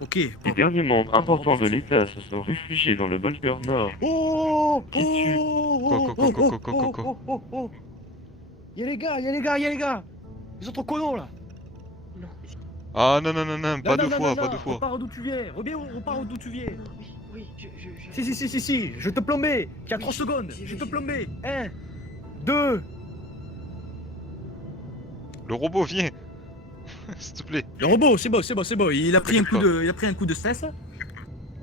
Ok. Les Bon. derniers membres importants de l'État se sont réfugiés dans le bunker nord. Oh, Qui tue oh. Y'a les gars. Les autres connons là. Ah non, non, non, non, pas deux fois, pas deux On fois. part d'où tu viens. Reviens, on part d'où tu viens. Oui, Si, je te plombais. Tu as 3 secondes. Je te plombais. 1, 2. Le robot, viens. S'il te plaît. Le robot, c'est bon. Il a pris un coup de stress.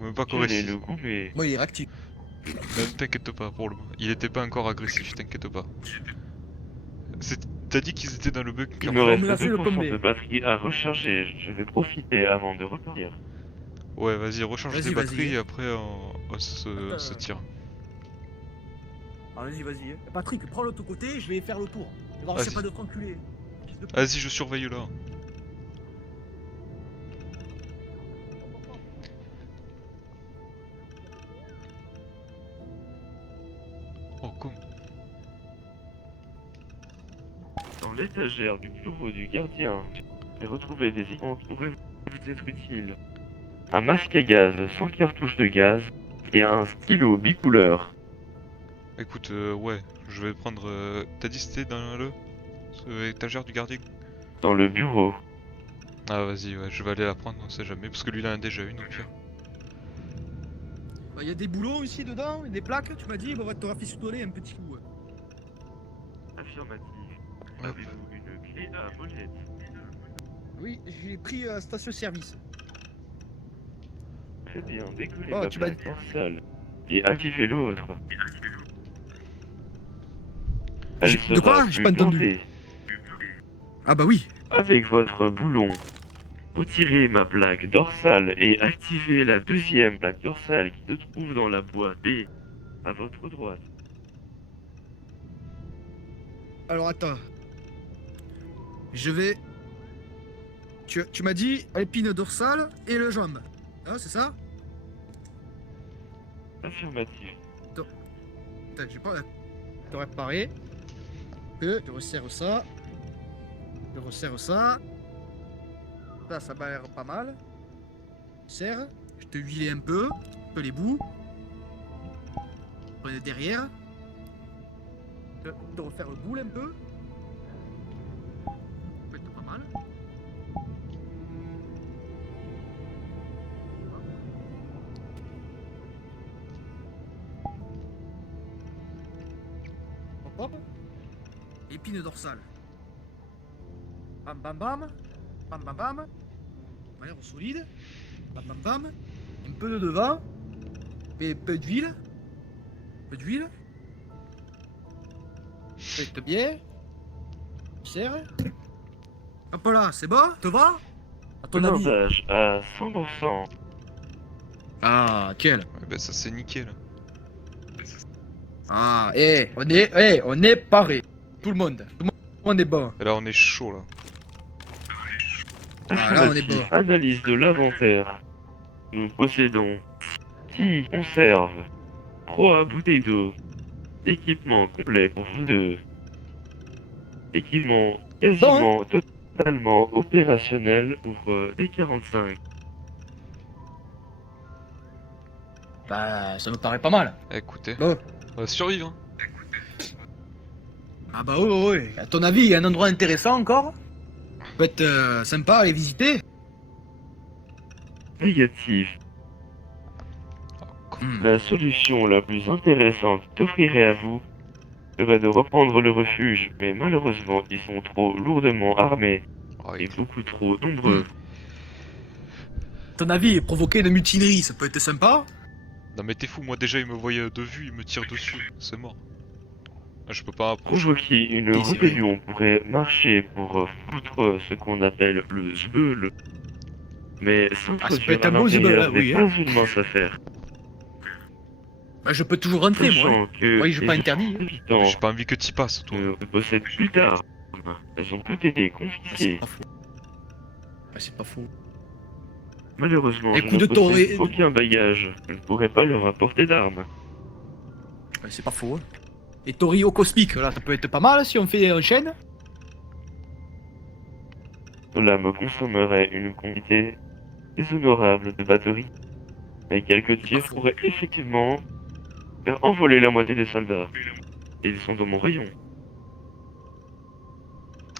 Même pas Tenez correctif. le goumet. Moi, il est réactif. Même t'inquiète pas pour le moment. Il était pas encore agressif, t'inquiète pas. T'as dit qu'ils étaient dans le bunker. Il me me l'a reste fait le 2% tomber. de batterie à recharger. Je vais profiter avant de repartir. Ouais, vas-y, rechange Vas-y, les batteries vas-y. et après on se tire. Ah, vas-y. Patrick, prends l'autre côté, je vais faire le tour. Tu vas Vas-y. c'est pas de t'enculer. Fils de pute. Vas-y, je surveille là. Oh, con. Dans l'étagère du bureau du gardien, j'ai retrouvé des icônes qui pourraient vous être utiles. Un masque à gaz sans cartouche de gaz et un stylo bicouleur. Écoute, ouais, je vais prendre... T'as dit c'était dans l'étagère du gardien? Dans le bureau, Ah, vas-y, ouais, je vais aller la prendre, on sait jamais, parce que lui il en a déjà une au pire. Il y a des boulots ici dedans, des plaques, tu m'as dit, bah, t'auras fait soudoler un petit coup. affirmatif. Hop. Avez-vous une clé à molette? Oui, j'ai pris station-service. Très bien, décollez Oh, la tu m'as plaque dorsale et activez l'autre. Elle De quoi? sera J'ai plus pas entendu. blindée. Ah bah oui. avec votre boulon, retirez ma plaque dorsale et activez la deuxième plaque dorsale qui se trouve dans la boîte B à votre droite. Alors attends. Je vais... Tu m'as dit épine dorsale et le jambe. Ah, c'est ça? Affirmatif. Attends, j'ai pas... Te réparer. Je resserre ça. Je resserre ça. Ça m'a l'air pas mal. Serre. Je te huilais un peu les bouts. Prenez derrière. De refaire le boule un peu. Ça peut être pas mal. Hop hop. Épine dorsale. Bam bam bam. Bam bam bam. Ça a l'air solide. Bam bam bam. Un peu de devant. Et peu d'huile. Peu d'huile. Faites bien. Serre. Hop là, c'est bon? Te va? À ton avis? Blindage à 100%. Ah, quel? Ouais, bah ça c'est nickel. Ah, on est paré. Tout le monde est bon. Et là on est chaud là. Ah, là on est bon. Analyse de l'inventaire. Nous possédons 6 conserves, 3 bouteilles d'eau, équipement complet pour vous deux, équipement quasiment totalement opérationnel pour T45. Bah, ça me paraît pas mal. Écoutez, Bon. on va survivre. Hein. Ah bah ouais. À ton avis, il y a un endroit intéressant encore? Peut être sympa à aller visiter. Négatif. Hmm. La solution la plus intéressante qu'offrirait à vous serait de reprendre le refuge, mais malheureusement ils sont trop lourdement armés et beaucoup trop nombreux. À ton avis, provoquer une mutinerie, ça peut être sympa? Non mais t'es fou, moi déjà il me voyait de vue, il me tire dessus, c'est mort. Ah, je peux pas approcher. Provoquer une Oui, c'est rébellion pourrait marcher pour foutre ce qu'on appelle le zbeul. Mais Ah, ça peut être s'introduire à un beau zbeul, l'intérieur oui, n'est hein. pas une mince affaire. Bah, je peux toujours rentrer, moi. Sachant que Oui, j'ai pas les interdit. habitants J'ai pas envie que t'y passes, toi. ne possèdent plus d'armes. Elles ont toutes été Ah, c'est confisquées. pas faux. Ah, c'est pas faux. Malheureusement, Un je coup ne de possède toré- aucun bagage. Je ne pourrais pas leur apporter d'armes. Ouais, c'est pas faux. Hein. Et Torio cosmique, là, ça peut être pas mal si on fait une chaîne. Cela me consommerait une quantité déshonorable de batteries. Mais quelques tirs pourraient effectivement faire envoler la moitié des soldats. Et ils sont dans mon rayon.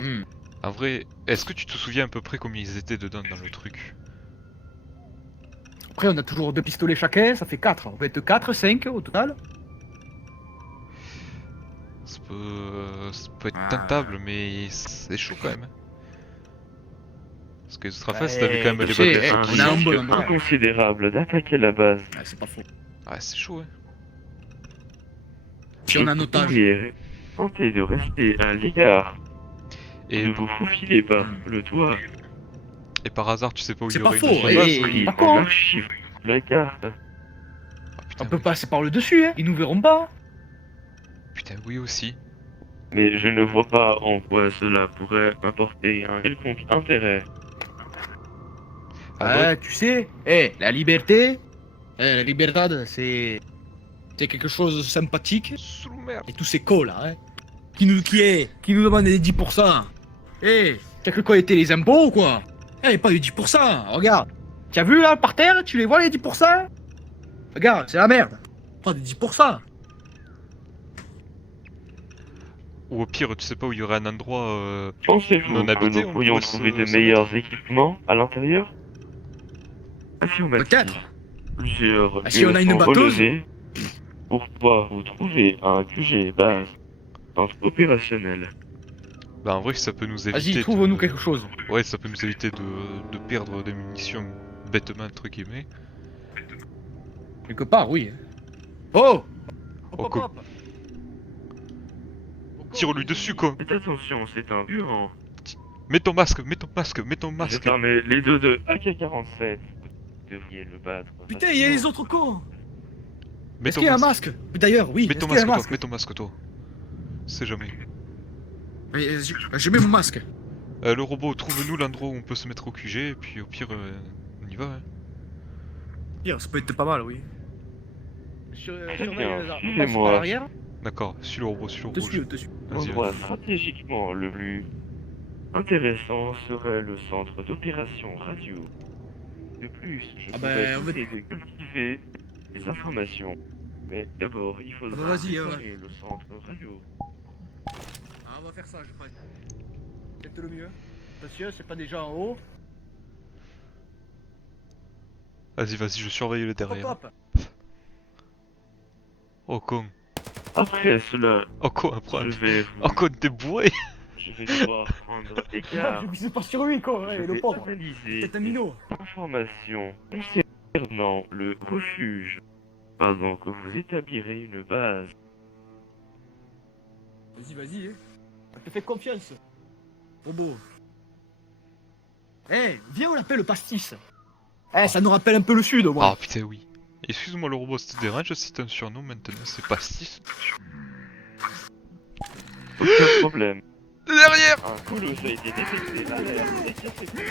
Hmm. En vrai, est-ce que tu te souviens à peu près combien ils étaient dedans dans le truc? Après, on a toujours 2 pistolets chacun, ça fait 4. On peut être 4, 5 au total. Ça peut être Ah. tentable, mais c'est chaud quand même. Parce que Strafest, Ouais, t'avais quand même je les sais, bagages. hein. Un On a un risque bon endroit. inconsidérable d'attaquer la base. Ouais, c'est pas faux. Ouais, c'est chaud, ouais. Si on a un otage. Tentez de rester à l'écart. Et, Ne vous faufilez pas le toit. et par hasard, tu sais pas où il C'est y pas aurait faux, une autre eh, base? eh, Pris pas en con, hein. archive la carte. Ah, putain, On peut oui. passer par le dessus, hein. Ils nous verront pas. Putain, oui aussi. Mais je ne vois pas en quoi cela pourrait apporter un quelconque intérêt. Ah Ouais, tu sais, la liberté, la libertad, c'est quelque chose de sympathique. Sous merde. Et tous ces cons là, hein, qui nous demandent des 10%. T'as cru quoi étaient les impôts ou quoi? Pas les 10%, regarde. Tu as vu là par terre, tu les vois les 10%? Regarde, c'est la merde. Pas des 10%. Ou au pire, tu sais pas où il y aurait un endroit Pensez-vous non que habité, nous on pourrions pourrait trouver de se meilleurs équipements à l'intérieur? Affirmatif. Peut-être. Plusieurs Ah, si on a une sont batteuse. relevés pour pouvoir vous trouver un QG base opérationnel. Bah en vrai ça peut nous éviter Vas-y, trouve-nous de... quelque chose. Ouais, ça peut nous éviter de perdre des munitions bêtement entre guillemets. Quelque part, oui. Oh, Oh, cool. Tire-lui dessus quoi. Faites attention, c'est un buant. Mets ton masque, mets ton masque, mets ton J'ai masque. fermé les deux de AK-47. Vous devriez le battre. Putain, il y a les autres cons. Mets Est-ce ton qu'il y a un masque. masque? D'ailleurs, oui. Mets Est-ce ton qu'il y a masque, un toi, masque? mets ton masque, toi. C'est jamais. Je mets mon masque. Le robot, trouve-nous l'endroit où on peut se mettre au QG, et puis au pire, on y va, hein. Pire, ça peut être pas mal, oui. Très bien, suivez-moi. D'accord, suis le robot, suis le robot. Dessus. Vas-y, L'endroit vas-y. stratégiquement le plus intéressant serait le centre d'opération radio. De plus, je Ah pourrais on va... tenter de cultiver les informations. Mais d'abord, il faudra vas-y, préparer le centre radio. Ah, on va faire ça, je crois. C'est le mieux. Monsieur, c'est pas déjà en haut. Vas-y, vas-y, je surveille le derrière. Hop, hop. Oh con. Après cela, Oh con, après. je vais vous... Oh con, t'es bourré. Je vais devoir prendre des cas. Je sais pas sur lui, quoi, Je ouais, le vais pauvre. analyser C'est un minot. les informations concernant le refuge pendant que vous établirez une base. Vas-y, hein. Je te fais confiance. Bobo. Eh, viens, on l'appelle le pastis. Eh, ça nous rappelle un peu le sud, au moins. Ah putain, oui. Excuse-moi le robot, ça te dérange si t'as un surnom maintenant, c'est Pastis. Aucun problème. Derrière. Un colosse a été détecté. Alerte, intercepté.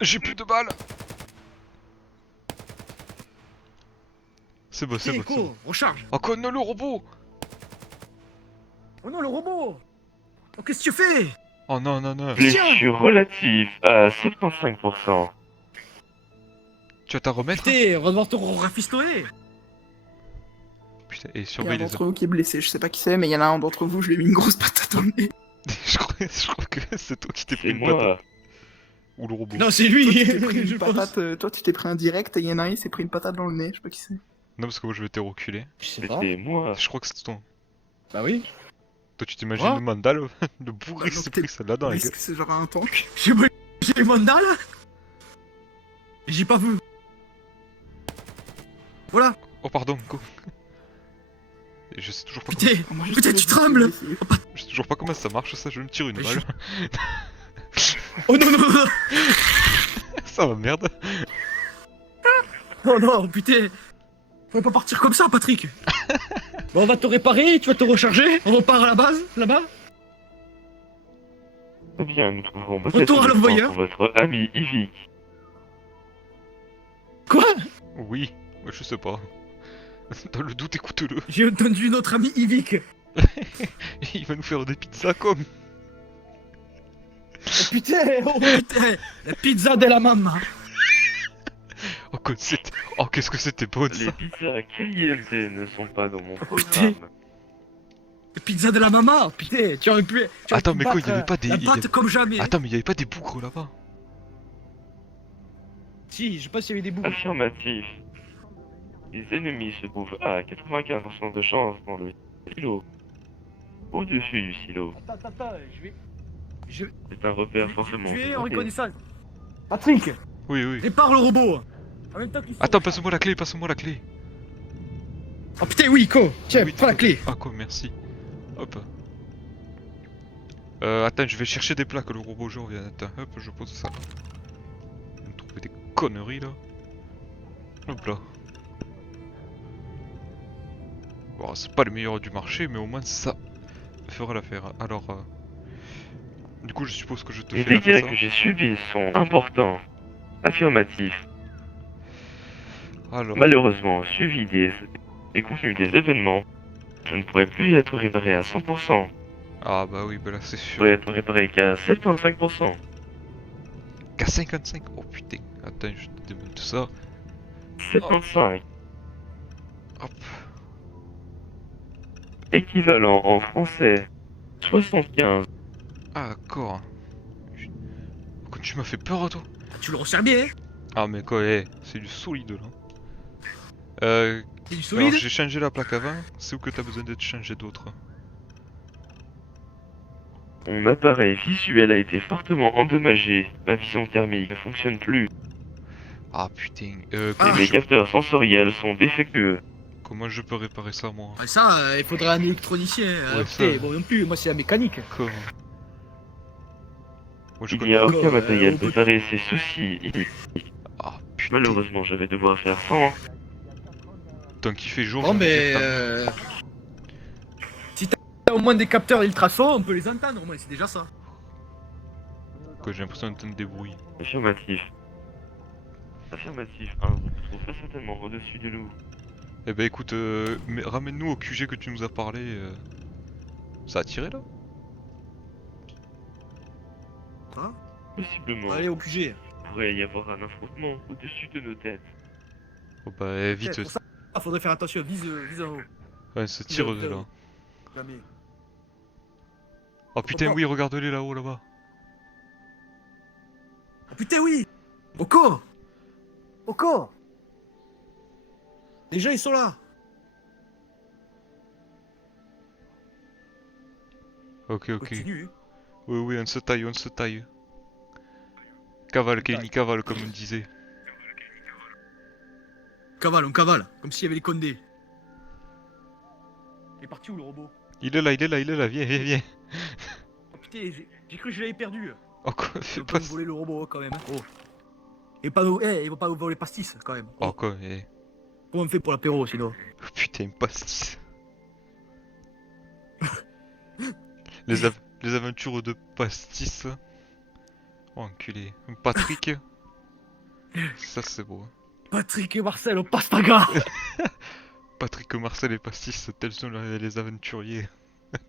J'ai plus de balles. C'est bon, c'est bon, c'est bon. Recharge. Oh con, non, le robot. Oh non, le robot. Oh, qu'est-ce que tu fais? Oh non, non, non. Blessure relative à 75%. Tu vas t'en remettre? Putain, on va devoir te rafistoler. Putain, et Il y a un surveille les d'entre vous qui est blessé, je sais pas qui c'est, mais il y en a un d'entre vous, je lui ai mis une grosse patate dans le nez. je crois que c'est toi qui t'es pris C'est une patate. moi. Ou le robot. Non, c'est lui. Toi, tu t'es pris Je une pense. patate, toi, tu t'es pris un direct et il y en a un, il s'est pris une patate dans le nez, je sais pas qui c'est. Non, parce que moi je vais te reculer. Je sais Mais pas. c'est moi. Je crois que c'est toi. Bah oui. Toi, tu t'imagines Quoi le mandal, le bourré qui donc s'est t'es- pris celle-là dans la Est-ce gueule. que c'est genre un tank? J'ai Mandal. J'ai pas vu. Voilà. Oh, pardon, go. Et je sais toujours pas Putain, Oh, moi, je putain, sais tu pas trembles. qui c'est. je sais toujours pas comment ça marche ça, je me tire une Mais balle. Oh non, non, non. Ça va merde. Oh non, putain. Faut pas partir comme ça, Patrick. Bon, on va te réparer, tu vas te recharger. On repart à la base, là-bas. Eh bien, nous trouverons Retour peut-être à une l'envoyeur. pour votre ami Yvick. Quoi? Oui, ouais, je sais pas. Dans le doute, écoute-le. J'ai entendu notre ami Yvick. Il va nous faire des pizzas comme. Oh putain, oh putain. La pizza de la maman. Oh, oh qu'est-ce que c'était bon Les ça. pizzas KILT ne sont pas dans mon putain. programme. La pizza de la maman. Putain, tu aurais pu. tu aurais Attends, pu mais quoi, il y battre, avait pas des- La il y pâte avait- comme jamais. Attends, mais il y avait pas des bougres là-bas. Si, je sais pas s'il y avait des bouts. Affirmatif. Les ennemis se trouvent à 95% de chance dans le silo. Au-dessus du silo. Attends, je vais. C'est un repère forcément. Je vais en secret. reconnaissance. Patrick, Oui, oui. répare le robot. En même temps qu'il se Attends, recharge. passe-moi la clé, passe-moi la clé. Oh putain, oui, Co. Tiens, Oui, prends la clé. Ah, quoi, merci. Hop. Attends, je vais chercher des plaques, le robot, je reviens. Attends, hop, je pose ça là. On va trouver des conneries là. Hop là. Bon, c'est pas le meilleur du marché, mais au moins ça fera l'affaire. Alors, du coup, je suppose que je te Les fais la dégâts ça. que j'ai subis sont importants. Affirmatif. Alors, Malheureusement, suivi et contenu des événements, je ne pourrais plus être réparé à 100%. ah bah oui, bah là c'est Je sûr. pourrais être réparé qu'à 75%. Qu'à 55. Oh putain, attends, je te démonte ça. 75. Hop. Équivalent en français. 75. Ah d'accord. Quand tu m'as fait peur toi. Tu le resserres bien, hein. Ah mais quoi, c'est du solide là. C'est du Alors solide. j'ai changé la plaque avant, c'est où que t'as besoin d'être changé d'autre? Mon appareil visuel a été fortement endommagé. Ma vision thermique ne fonctionne plus. Ah putain, Et mes capteurs sensoriels sont défectueux. Comment je peux réparer ça, moi? Ah, ça, il faudrait un électronicien. Ouais, Putain, ça. bon, non plus, moi c'est la mécanique. Comment? Moi, je Il connais. n'y a aucun matériel on peut- pour réparer ces soucis. Ah, putain. Malheureusement, je vais devoir faire sans. Tant qu'il fait jour, Bon, je vais mais. dire ça. Si t'as au moins des capteurs ultrasons, on peut les entendre, au moins, c'est déjà ça. Quoi, j'ai l'impression d'entendre des bruits. Affirmatif. Affirmatif, un groupe se trouve très certainement au-dessus de nous. Eh ben écoute, ramène-nous au QG que tu nous as parlé. Ça a tiré là? Hein? Possiblement, Allez au QG. il pourrait y avoir un affrontement au-dessus de nos têtes. Oh bah vite, Pour ça, faudrait faire attention, vise en haut. ouais, ça tire de là. Jamais. Oh putain, oui, regarde-les là-haut, là-bas. Oh putain, oui! Oko! Oko! Les gens, ils sont là! Ok, ok. Continue. Oui, oui, on se taille, on se taille. Cavale, Kenny, cavale, comme on disait. On cavale, comme s'il y avait les condés. Il est parti où le robot? Il est là, il est là, il est là, viens, viens, viens. Oh putain, j'ai cru que je l'avais perdu. Oh quoi, Il fais va pas pas nous ça. voler le robot quand même. Hein. Oh. Et pas nous... il va pas nous voler pastis quand même. Oh quoi, eh. Comment on fait pour l'apéro sinon? Oh, putain, une pastis. Les aventures de pastis. Oh, enculé. Patrick. Ça c'est beau. Patrick et Marcel au pastaga. Patrick, Marcel et pastis, tels sont les aventuriers.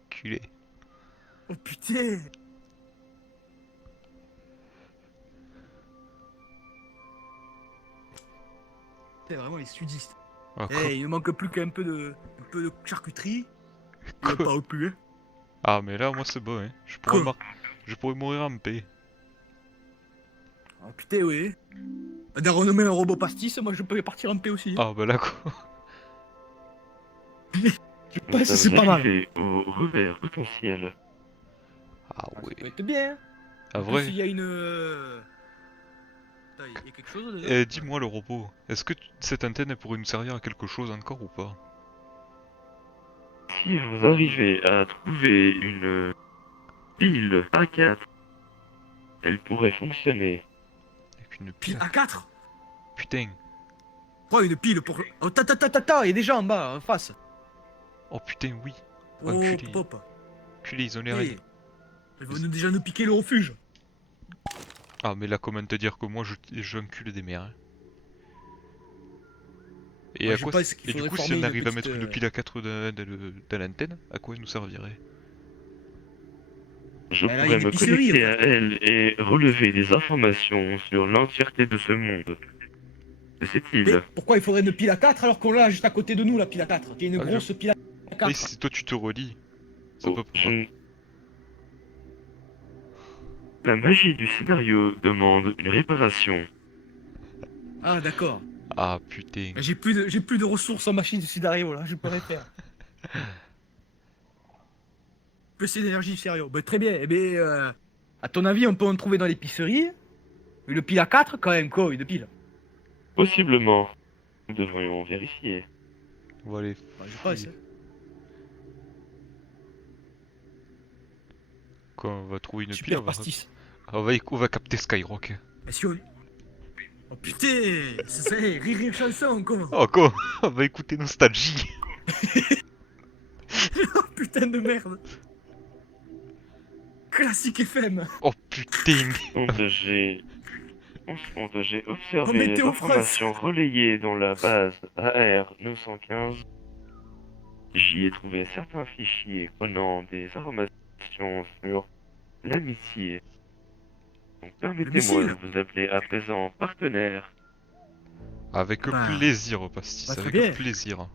Enculé. Oh putain. C'est vraiment les sudistes. Ah, Eh, quoi. il ne manque plus qu'un peu de charcuterie. Il Quoi. pas au plus, hein. Ah mais là moi c'est bon hein. Je pourrais mourir en paix. Oh putain, oui. D'un renommé un robot pastis, moi je peux partir en paix aussi. Ah bah là quoi. Je pense que c'est Nous pas sommes mal. arrivés au revers potentiel. Ah Ça ouais. peut être bien. Ah En plus, vrai. il y a une. Attends, il y a quelque chose dedans. Eh dis-moi le robot, est-ce que cette antenne elle pourrait nous servir à quelque chose encore ou pas? Si vous arrivez à trouver une pile A4, elle pourrait fonctionner. Avec une Pile pile. A4. Putain. Quoi, une pile pour. Oh, ta, il est déjà en bas, en face. Oh putain oui. Oh, Enculé. pop. Enculé, ils ont l'air. Hey. Ils vont déjà nous piquer le refuge. Ah mais là comment te dire que moi j'encule des mères. Hein. Et Moi, à je quoi pense qu'il Et du faudrait coup si former on une arrive à petite, mettre une pile à 4 dans l'antenne, à quoi elle nous servirait? Je Mais là, il y a pourrais une me épicerie, connecter en à elle et relever des informations sur l'entièreté de ce monde. Que Mais c'est-il? pourquoi il faudrait une pile à 4 alors qu'on l'a juste à côté de nous, la pile à 4? Il y a une Ah, grosse pile à Et 4. si toi tu te relis, ça Oh, peut je ne- La magie du scénario demande une réparation. Ah, d'accord. Ah putain. J'ai plus de ressources en machine de scénario là, je peux rien faire. Plus d'énergie, sérieux. Bah, très bien. Eh bien, à ton avis, on peut en trouver dans l'épicerie? Une pile à 4 quand même, quoi, une pile. Possiblement. Nous devrions vérifier. On va aller. Bah, je pense. fouiller. Quand on va trouver une pile, Super pastis. on va capter Skyrock. Est-ce que... Oh putain, c'est rire chanson, quoi. Oh quoi? On va écouter Nostalgie. Oh putain de merde. Classique FM. Oh putain. J'ai observé les Météo France. informations relayées dans la base AR 915. J'y ai trouvé certains fichiers contenant des informations sur l'amitié. Donc permettez-moi de missile. vous appeler à présent partenaire. Avec Bah. plaisir, Pastis, Bah, très avec bien. plaisir.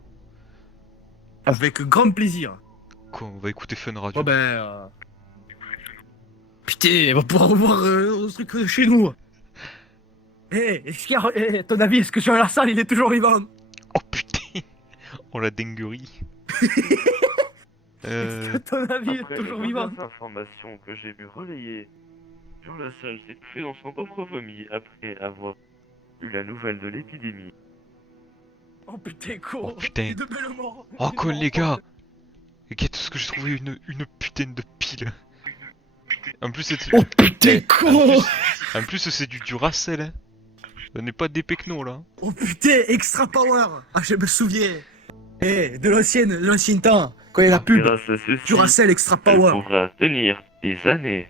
Avec grand plaisir. Quoi, on va écouter Fun Radio. Oh ben... Putain, on va pouvoir revoir le truc de chez nous. Eh, est-ce qu'il y a... à ton avis, est-ce que sur la salle, il est toujours vivant? Oh putain. Oh la dinguerie. À ton avis, il est Après toujours les vivant? dernières informations que j'ai pu relayer, Jean Lassalle s'est touché dans son propre vomi après avoir eu la nouvelle de l'épidémie. Oh putain, con. Oh putain. Les deux belles morts. Oh Les con deux les morts. gars. Regarde tout ce que j'ai trouvé, une putain de pile. En plus c'est... Oh putain, Eh, con. En plus c'est du Duracell hein. Ce n'est pas des Pecno là. Oh putain, extra power. Ah, je me souviens. Eh, de l'ancien temps. Quand il y a la pub. Grâce à ceci, Duracell extra elle power. pourra tenir des années.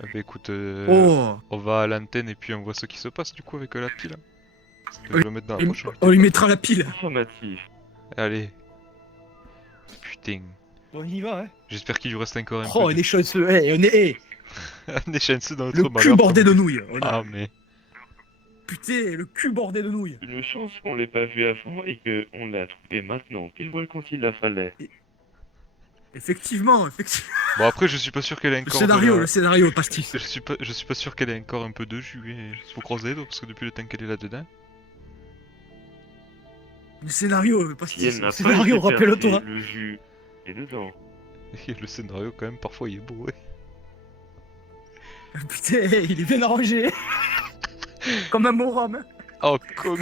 Ah bah écoute, Oh. on va à l'antenne et puis on voit ce qui se passe du coup avec la pile. Je vais le mettre dans la poche. On lui mettra la pile. Informatif. Allez. Putain. On y va, hein. J'espère qu'il lui reste encore un Oh, on est chanceux. Eh, on est. Eh. On est chanceux dans notre Le malheur. cul bordé de nouilles. On est- Ah mais... Putain, le cul bordé de nouilles. Une chance qu'on l'ait pas vu avant et qu'on l'a trouvé maintenant, pile poil quand il la fallait. Effectivement. Bon après je suis pas sûr qu'elle ait Le encore... scénario, le scénario, pastis. Je suis pas sûr qu'elle ait encore un peu de jus. Il faut croiser les doigts parce que depuis le temps qu'elle est là-dedans... Le scénario, Si pastis. elle n'a Le pas scénario, été rappelle-toi. percée, le jus est dedans. Et le scénario quand même parfois il est beau ouais. Putain, il est bien arrangé. Comme un bon rhum. Oh con.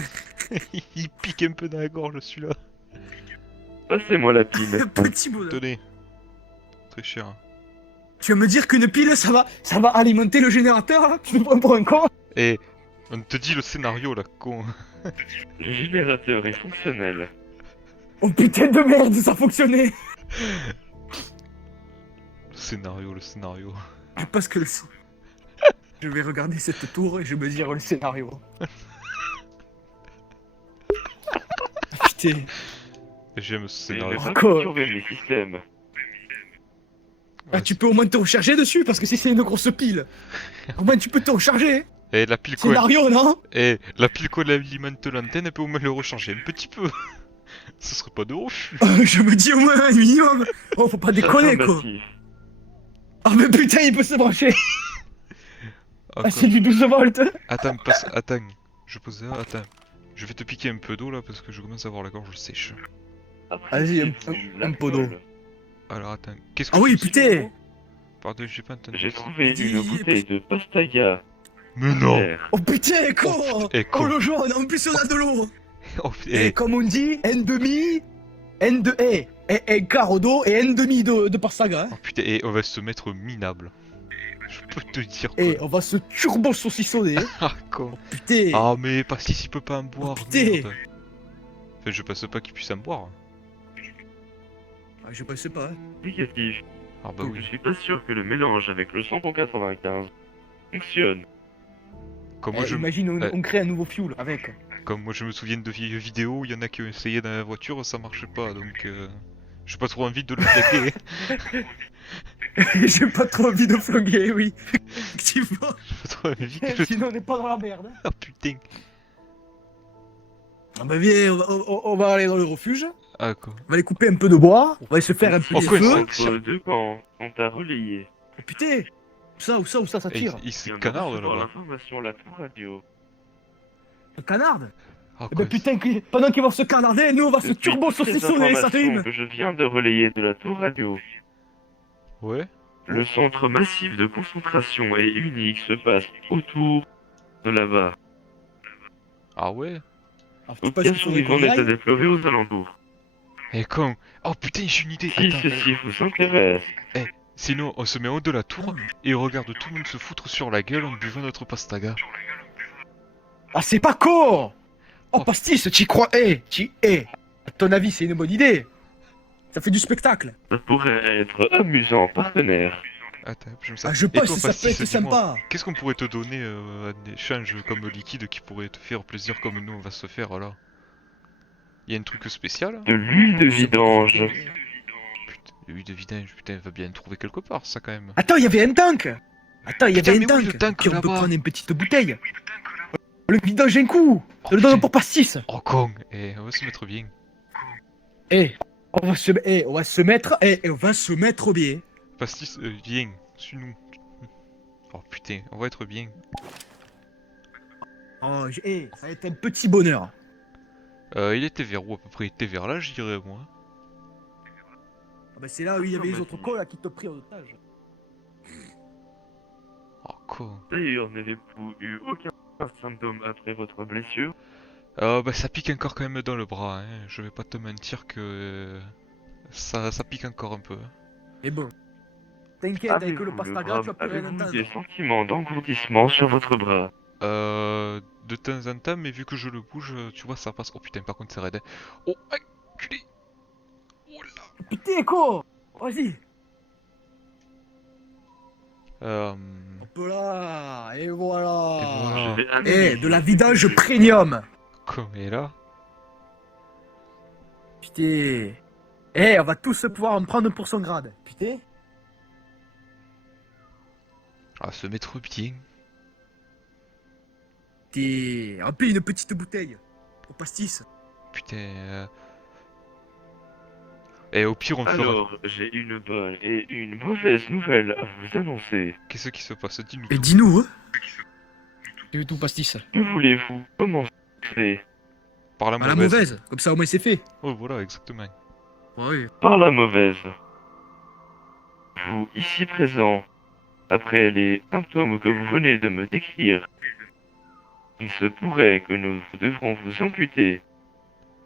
Il pique un peu dans la gorge celui-là. Passez-moi la pile. Petit bonheur. Tenez. Très cher. Tu vas me dire qu'une pile, ça va alimenter le générateur, là? Tu me prends pour un con? Eh, on te dit le scénario là, con. Le générateur est fonctionnel. Oh putain de merde, ça fonctionnait. Le scénario. Je pense que le... Je vais regarder cette tour et je vais me dire le scénario. Putain. J'aime ce Mais il scénario. va Encore. perturber mes systèmes. Ah, tu peux au moins te recharger dessus, parce que si c'est une grosse pile, au moins tu peux te recharger. Eh, la pile quoi. Scénario, non? Eh, la pile quoi alimente l'antenne, elle peut au moins le recharger un petit peu. Ce serait pas de refus. Je me dis au moins un minimum. Oh, faut pas déconner, quoi. Affirmatif. Ah, mais putain, il peut se brancher. Ah, Ah, c'est du 12 volts. Attends, attends. Je pose ça, attends. Je vais te piquer un peu d'eau là parce que je commence à avoir la gorge sèche. Vas-y, Appréciez-vous un peu d'eau. l'alcool? Alors attends, qu'est-ce que Ah oui, tu- putain. Pardon, j'ai pas entendu. J'ai trouvé Dis- une bouteille de pastaga. Mais non. Vert. Oh putain, con. Eh, con. Oh, le jaune, en plus on a de l'eau. Oh, Et eh, comme on dit, N2, un quart d'eau et N2 de pastaga. Hein. oh putain, eh, on va se mettre minable. Je peux te dire quoi. Et on va se turbo saucissonner. Ah, con. Putain. Ah, mais pas si il peut pas en boire. putain. Merde. Enfin, je pense pas qu'il puisse en boire. Ah, je sais pas. Hein. Négatif. Ah bah Je oui. suis pas sûr que le mélange avec le 195 fonctionne. Comme moi, Imagine, eh. on crée un nouveau fuel avec. Comme moi je me souviens de vieilles vidéos, il y en a qui ont essayé dans la voiture, ça marchait pas, donc j'ai pas trop envie de le flaguer. J'ai pas trop envie de flanguer, oui. Effectivement. J'ai pas trop envie que... Sinon on n'est pas dans la merde. Ah putain. Ah bah viens, on va aller dans le refuge. Ah quoi. On va aller couper un peu de bois. On va aller se faire un Oh, petit quoi, feu. Entre deux camps sont à relayer. Oh, putain. Où ça Eh, tire. il se vient de canarde recevoir là-bas. l'information la tour radio. Un canard. Ah Eh quoi. ben putain, pendant qu'ils vont se canarder, nous on va se Depuis turbo toutes les saucissonner, ça informations rime. que je viens de relayer de la tour radio. Ouais. Le centre massif de concentration et unique se passe autour de là-bas. Ah ouais. Alors, tu Aucun penses qu'il faudrait survivant qu'on y n'est à aille? déplorer aux alentours. Eh con. Oh putain, j'ai une idée. Si Attends. ceci vous intéresse, Sinon, on se met en haut de la tour et on regarde tout le monde se foutre sur la gueule en buvant notre pastaga. Ah, c'est pas con. Oh, pastis, t'y crois? À ton avis, c'est une bonne idée. Ça fait du spectacle. ça pourrait être amusant, partenaire. Attends, je me Ah, sens... je Et pense toi, que ça peut Pastis, être dis-moi, sympa. qu'est-ce qu'on pourrait te donner en échange comme liquide qui pourrait te faire plaisir comme nous on va se faire là? Y a un truc spécial? De l'huile de vidange. Putain, l'huile de vidange, putain, il va bien trouver quelque part ça quand même. Attends, il y avait un tank. Attends, il y Putain, avait mais un oui, tank. le tank, Puis on peut là-bas. prendre une petite bouteille. Le vidange un coup. Oh, Je le donne putain. pour pastis. Oh con, on va se mettre bien. On va se mettre bien. Pastis, viens, suis-nous. Oh putain, on va être bien. Oh, ça va être un petit bonheur. Il était vers où à peu près? Il était vers là, je dirais moi. Ah bah c'est là où il y avait les autres cons là qui te pris en otage. Oh con. D'ailleurs, n'avez-vous eu aucun symptôme après votre blessure? Bah ça pique encore quand même dans le bras, hein. Je vais pas te mentir que ça pique encore un peu. hein. Mais bon. T'inquiète, avec Avez-vous le le pastaga, tu vas bras, plus rien avez-vous entendre. des sentiments d'engourdissement sur votre bras? De temps en temps, mais vu que je le bouge, tu vois, ça passe. Oh putain, par contre, c'est raide. Oh, enculé! Oh là! Putain, quoi. Vas-y. Hop là. Et voilà. Et voilà. Je vais Eh, analyser de la ce vidange que- premium. Comme est là. Putain. Eh, on va tous pouvoir en prendre pour son grade. Putain. Ah, se mettre bien. Putain. On paye une petite bouteille. Au pastis. Putain. Et au pire, on fera. Alors, j'ai une bonne et une mauvaise nouvelle à vous annoncer. Qu'est-ce qui se passe? Dis-nous. Et tout. dis-nous, hein. Tu veux tout pastis. Que voulez-vous commencer? Par la Bah, la mauvaise. mauvaise. Comme ça, au moins, c'est fait. Oh, voilà, exactement. Oui. Par la mauvaise. Vous, ici présent, après les symptômes que vous venez de me décrire, il se pourrait que nous devrons vous amputer,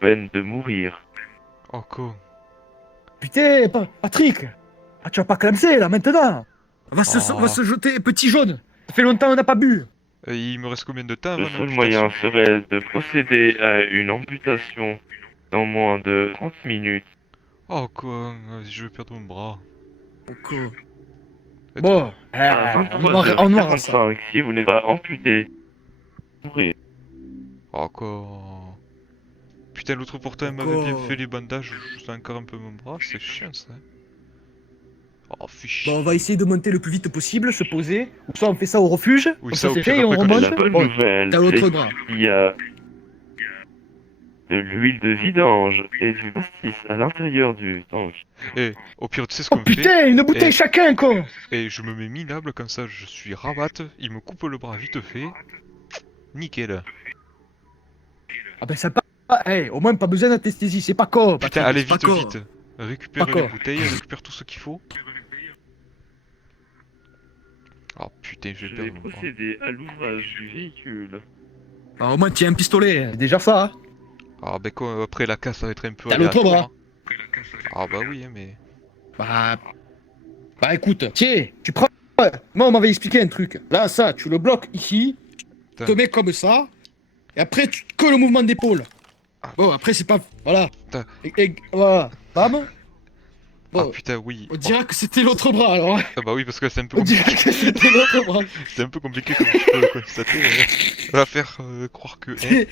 peine de mourir. Oh, con. Putain, Patrick. Ah, tu vas pas clamser, là, maintenant. On va, Oh. on va se jeter petit jaune. Ça fait longtemps qu'on n'a pas bu. Il me reste combien de temps Le avant seul l'amputation? moyen serait de procéder à une amputation dans moins de 30 minutes. Oh, con. Vas-y, je vais perdre mon bras. Bon. À On noir ça. 23h45, si vous n'êtes pas amputé, vous mourrez. Oh, con. Putain, l'autre pourtant, elle m'avait bien fait les bandages. Je sens encore un peu mon bras. C'est chiant, ça. Oh, fiche. Bon, on va essayer de monter le plus vite possible, se poser. Ou soit on fait ça au refuge. Oui, comme ça, ça au c'est pire, fait et on après, quand remonte. La bonne Bon, nouvelle, t'as l'autre c'est bras. qu'il y a de l'huile de vidange et du pastis à l'intérieur du tank. Et au pire, tu sais ce Oh qu'on fait? putain, une bouteille Et- chacun, quoi. Et je me mets minable, comme ça, je suis rabat. Il me coupe le bras vite fait. Nickel. Ah ben ça pas. Eh, au moins pas besoin d'anesthésie, c'est pas con. Putain, Patrick, allez c'est pas vite, con. vite. Récupère Pas les con. bouteilles, récupère tout ce qu'il faut. Oh putain, je vais Je vais perdre mon bras. procéder à l'ouvrage du véhicule. Bah, au moins tu as un pistolet, c'est déjà ça. Hein. Ah ben quoi, après la casse, ça va être un peu T'as l'autre aléatoire, hein. Ah bah oui, hein, mais... Bah écoute, tiens, tu prends. Moi on m'avait expliqué un truc. Là, ça, tu le bloques ici, tu te Putain. mets comme ça, et après tu que le mouvement d'épaule. Ah. Bon, après c'est pas. Voilà. Putain. Et voilà. Bam. Ah Bon, putain, oui. on dirait que c'était l'autre bras alors. hein. Ah bah oui, parce que c'est un peu On dirait compliqué. que c'était l'autre bras. C'est un peu compliqué comme tu peux le constater. On va faire croire que... hein.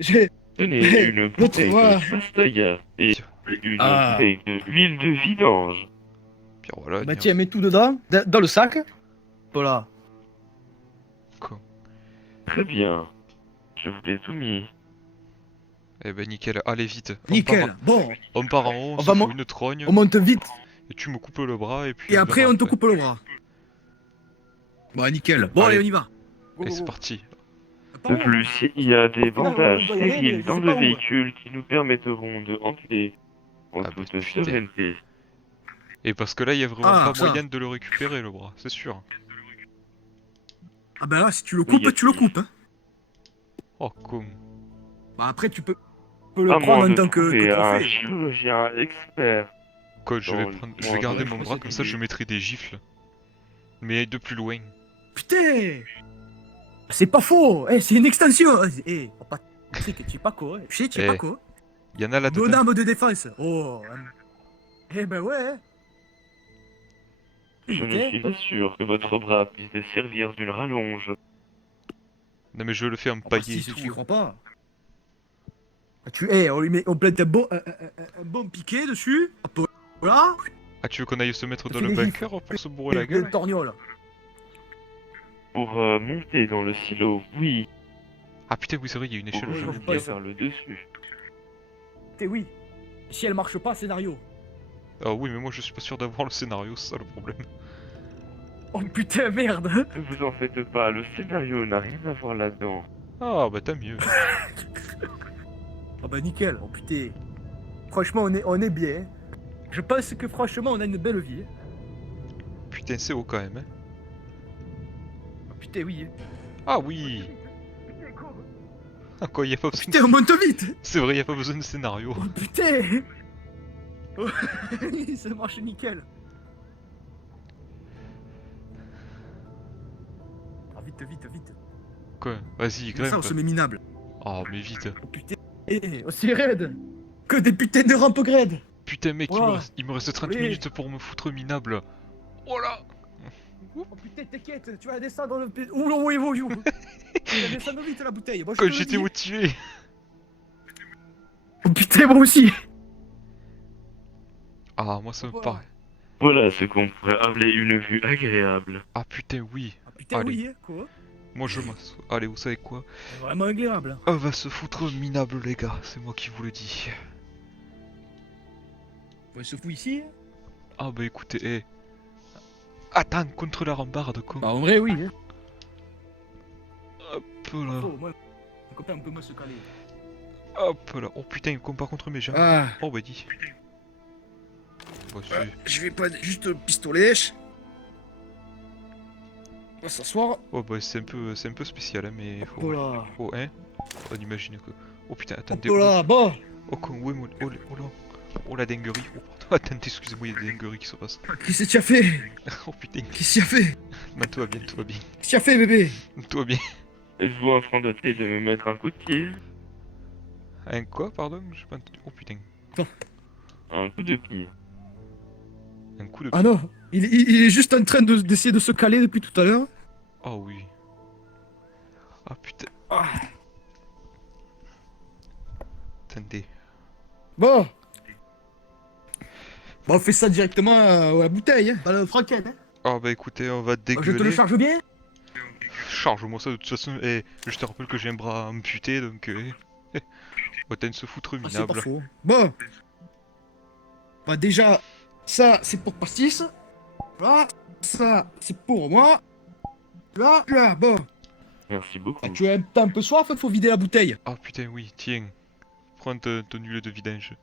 J'ai. Tenez une bouteille voix. de pastaga et une Ah. bouteille de l'huile de vidange. Puis voilà, Bah tiens. tiens, mets tout dedans, dans le sac. Voilà. Très bien. Je vous l'ai tout mis. Eh ben nickel, allez vite. Nickel. Bon, On part en haut, on On se va fout mon- une trogne, on monte vite. et tu me coupes le bras, et puis... Et on après verra on te coupe le bras. Bon, nickel. Bon, allez, Allez. on y va. Et c'est parti. De plus, il y a des bandages on doit y aller, mais stériles je dans sais le pas où. véhicule qui nous permettront de rentrer en Ah, toute bah, putain. sérénité. Et parce que là, il y a vraiment Ah, pas ça. moyen de le récupérer, le bras, c'est sûr. Ah bah là, si tu le coupes, Oui, tu le coupes. Hein. Oh, con. Bah après, tu peux le À prendre moins en de tant que trouver un trophée. chirurgien expert. Quoi, je vais Dans prendre... le Je vais garder monde mon bras, comme ça je procédé. mettrai des gifles. Mais de plus loin. Putain. C'est pas faux. Eh, c'est une extension. Eh, Patrick, tu es pas con. Hein. Tu es Eh, pas con. Il y en a là-dedans. Bonhomme de défense. Oh. Eh ben ouais. hein. Je ne Putain. suis pas sûr que votre bras puisse servir d'une rallonge. Non mais je le fais Ah, empailler et si, tout. tu y crois pas. On lui met, on plante un bon piqué dessus. Hop, voilà. Ah, tu veux qu'on aille se mettre Ça dans fait le des bunker pour se bourrer la Le gueule? torgnole. Pour monter dans le silo, oui, Ah putain, oui, c'est vrai, il y a une pour échelle. je j'avoue. vois revenir ça. vers le dessus. T'es oui. Si elle marche pas, scénario. Ah oui, mais moi je suis pas sûr d'avoir le scénario, c'est ça le problème. Oh putain, merde. Ne vous en faites pas, le scénario n'a rien à voir là-dedans. Ah bah tant mieux. Ah bah nickel. Oh putain. Franchement, on est bien. hein. Je pense que franchement, on a une belle vie. hein. Putain, c'est haut quand même. Hein. Oh putain, oui. hein. Ah oui. Ah quoi, y a pas besoin Putain, on monte vite. C'est vrai, y a pas besoin de scénario. Oh putain. Ça marche nickel. Ah vite, vite, vite. Quoi? Vas-y, Comme ça, on grimpe. se met minable. Oh, mais vite. Oh putain. Eh, aussi raide. Que des putains de rampes graides. Putain, mec, Ouah. il me reste 30 Allez. minutes pour me foutre minable. Oh là. Oh putain, t'inquiète, tu vas descendre dans le... Ouh, là, oui, oui, oui. Tu vas descendre vite la bouteille. Moi, je Quand te le j'étais dis. motivé. Oh putain, moi aussi. Ah, moi ça me Voilà. paraît. Voilà ce qu'on pourrait appeler une vue agréable. Ah putain, oui. Ah putain, Allez. oui, hein, quoi. Moi je m'assois. Allez, vous savez quoi? Vraiment agréable. Hein. On va se foutre minable, les gars. C'est moi qui vous le dis. On se fout ici. Hein. Ah bah écoutez, attends, contre la rambarde, con. Bah, en vrai, oui. Hein. Hop là. Oh, moi, comme ça, on peut moins se caler. Hop là. Oh putain, il compte pas contre mes jambes. Ah, Oh bah dis. Bah, je vais pas juste pistolet. On va s'asseoir. oh bah c'est un peu spécial, hein, mais faut... Oh là. Oh, hein. On imagine que... Oh putain, attendez. Oh là, bon. Oh con, ouais, oh, oh là. Oh la dinguerie. Oh pardon, attendez, excusez-moi, il y a des dingueries qui se passent. Qu'est-ce que tu as fait? Oh putain. Qu'est-ce que tu as fait? Bah tout va bien, tout va bien. Qu'est-ce que tu as fait, bébé? Tout va bien. Êtes-vous en train de tenter de me mettre un coup de pied? Un quoi, pardon? J'ai pas entendu. Oh putain. Un coup de pied. Un coup de... Ah non, il est juste en train d'essayer de se caler depuis tout à l'heure. Oh oui. Ah putain. Ah. Attendez. Bon. Bon, on fait ça directement à la bouteille, hein. Pas la franquette, hein. Oh bah écoutez, on va Je te le dégueuler. charge bien? Charge-moi ça de toute façon. Et je te rappelle que j'ai un bras amputé, donc... On va se foutre Ah, c'est minable. pas faux. Bon. Bah déjà, ça, c'est pour Pastis. Voilà. Ça, c'est pour moi. Là, là, bon. Merci beaucoup. Ah, tu as un peu soif, faut vider la bouteille. Ah putain, oui, tiens. Prends ton huile de vidange.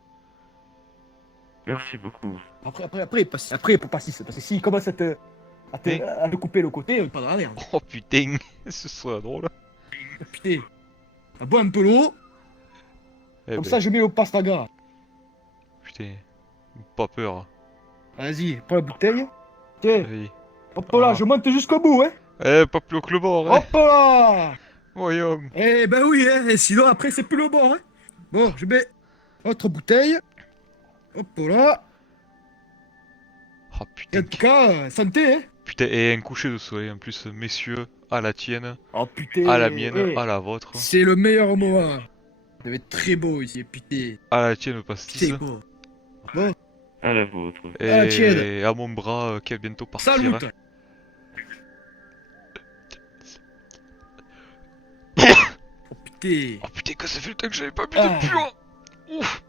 Merci beaucoup. Après, pour Pastis. Parce que s'il commence à te couper le côté, on est pas dans la merde. Oh putain, ce sera drôle. Putain. Ah, bois un peu l'eau. Eh Comme ben, ça, je mets au pastaga. putain, pas peur. Vas-y, prends la bouteille. Tiens. Allez. Hop là, Ah. je monte jusqu'au bout, hein. Eh, pas plus haut que le bord, hein. Hop là. Voyons. Eh ben oui, hein. Et sinon, après, c'est plus le bord, hein. Bon, je mets autre bouteille. Hop là. Oh Et putain. en tout cas, santé, hein. Putain, et un coucher de soleil en plus, messieurs, à la tienne, Oh putain. à la mienne, eh, à la vôtre, c'est le meilleur moment. Ça va être très beau ici, putain. à la tienne pastis, C'est beau. Bon, À la vôtre. et à la tienne. à mon bras qui va bientôt partir. salut. hein. Oh putain. Oh putain, que ça fait le temps que j'avais pas bu Ah. de pur. Ouf.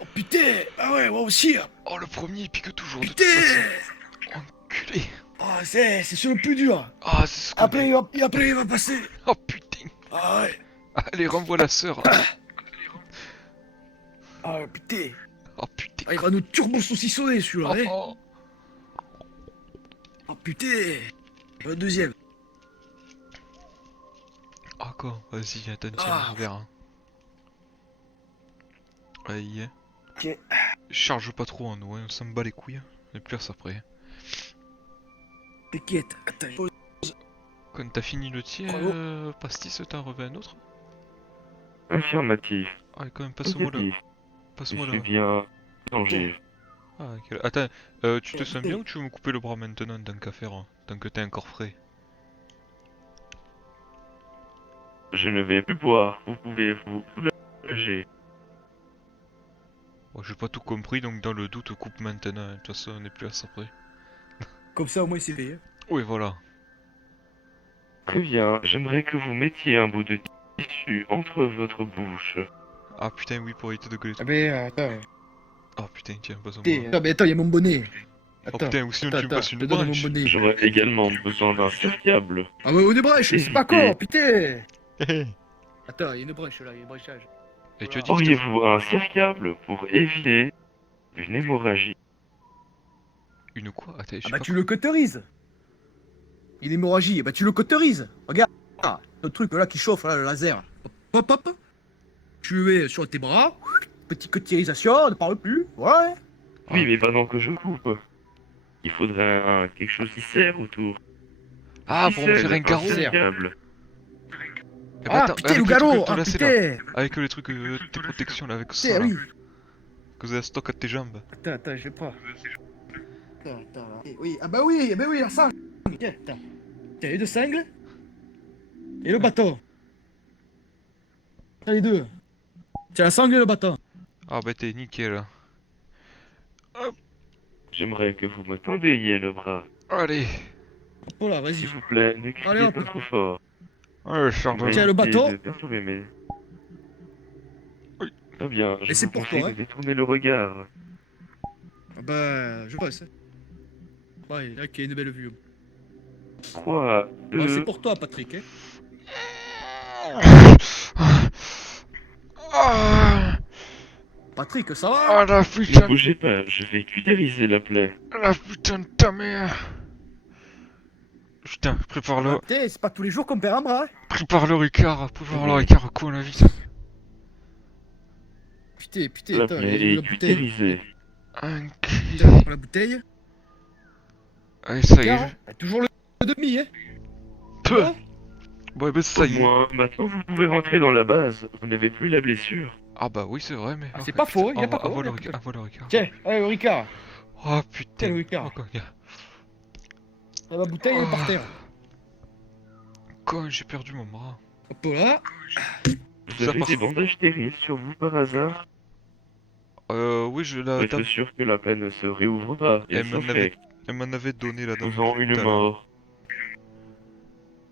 Oh putain. Ah ouais, moi aussi. Oh, le premier il pique toujours de toute Putain. façon. Enculé. Ah, c'est sur le plus dur. Ah, c'est ce qu'on Après, aime. après, il va passer. Oh putain. Ah ouais. Allez, renvoie la sœur. Ah putain. Oh putain. Ah, il va nous turbo saucissonner celui-là, hein. Oh, Oh putain. Le deuxième. oh quoi, vas-y, attends, tiens, Ah. un verre. hein. Aïe. Ok. Charge pas trop en eau, hein, on s'en bat les couilles. Et plus ça après. T'inquiète. Attends. Quand t'as fini le tien, Bravo. pastis, t'en revais un autre? Affirmatif. Ah, quand même, passe-moi là. Négatif. Je Passe-moi suis là. bien danger. Ah, attends, tu te sens bien ou tu veux me couper le bras maintenant, tant qu'à faire, hein, tant que t'es encore frais? Je ne vais plus boire. Vous pouvez vous soulager. Bon, j'ai pas tout compris, donc dans le doute, coupe maintenant. De toute façon, on est plus à ça près. Comme ça, au moins, c'est fait. Hein. Oui, voilà. Très bien. J'aimerais que vous mettiez un bout de tissu entre votre bouche. Ah putain, oui, pour éviter de gueuler. Ah ben, attends. Ah putain, tiens, pas en Attends, mais attends, il y a mon bonnet. Oh Attends. putain, ou sinon tu me Attends, passes je une te donne mon branche. bonnet. J'aurais également besoin d'un cercle. Ah ouais, une brèche, c'est pas con, putain. Et Attends, il y a une brèche là, il y a un bréchage. tu as dit que Auriez-vous un cercle pour éviter une hémorragie? une quoi? Attends, je sais Ah bah pas. tu le cauterises. Une hémorragie, bah tu le cauterises. Regarde. Ah, le truc là qui chauffe, là, le laser. Hop, hop. Tu le mets sur tes bras. Petite cotillerisation, on ne parle plus. Ouais. Oui, mais pendant que je coupe, il faudrait quelque chose qui serre autour. Ah, pour me faire un carreau. câble. Eh ben, Ah, attends, putain, avec le les trucs galop. Ah, entrelacés, là. putain. Avec les trucs tes protections là, avec ça Putain, là. oui. Que vous avez stock à tes jambes. Attends, je sais pas. Attends, là. Oui, ah bah oui, la sangle. Tiens, attends. Tiens, les deux sangles. Et le bâton. T'as les deux. Tiens, la sangle et le bâton. Ah bah t'es nickel. J'aimerais que vous me tendiez le bras. Allez. Hop là, vas-y. S'il vous plaît, ne Allez, criez hop. pas trop fort. Allez, Chardonnay. Tiens, le bâton. De perturber mes... Oui. Très bien, je Et c'est vous pour conseille toi, de hein. détourner le regard. Ah bah, je passe. Ouais, là, qui a une belle vue. 3, 2... Ouais, c'est pour toi, Patrick. Hein. Patrick, ça va? Ah la Ne putain, bougez pas, je vais cuillériser la plaie. la putain de ta mère. Putain, prépare le, Putain, c'est pas tous les jours qu'on perd un bras. Hein. prépare le Ricard, prépare le Ricard, quoi la vite. Putain, La attends, plaie il y a est la bouteille. cuillérisée. Un Putain, pour la bouteille. Allez, ça y Car, est. t'as toujours le demi, hein. Peu. Ouais. Ouais, bah ça Au y est. moins, maintenant vous pouvez rentrer dans la base. Vous n'avez plus la blessure. Ah bah oui, c'est vrai, mais... Ah, c'est pas faux, il y a pas faux. Envoie le Ricard, envoie le Ricard. Tiens, allez, le Ricard. Oh Tiens, putain. le Ricard. Oh, gars. La bouteille, elle est par terre. Quand j'ai perdu mon bras. Hop là. Vous avez des bandages stériles sur vous par hasard? Oui, je la... Êtes sûr que la plaie ne se réouvre pas? Elle m'en avait donné la dame. Faisant une tout à l'heure. mort.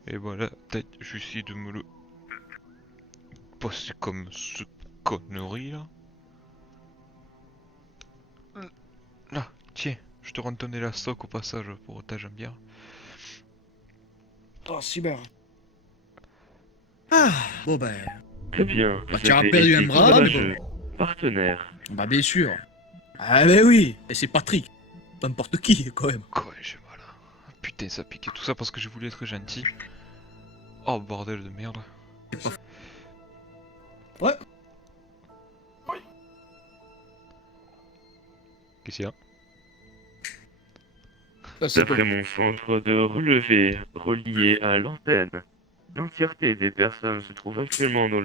Et voilà, peut-être j'essaie de me le passer comme ce connerie là. Là, tiens, je te redonne la stock au passage pour ta jambière. Oh, super. Ah, bon ben. Très bien. Bah, vous tu as avez perdu été un bras, mais courageux. Partenaire. Bah, bien sûr. Ah, ben oui. Et c'est Patrick. Pas n'importe qui, quand même. Quoi, j'ai mal. Putain, ça piquait tout ça parce que je voulais être gentil. Oh bordel de merde. Ouais. Qu'est-ce qu'il y a? D'après mon centre de relevé relié à l'antenne, l'entièreté des personnes se trouve actuellement dans le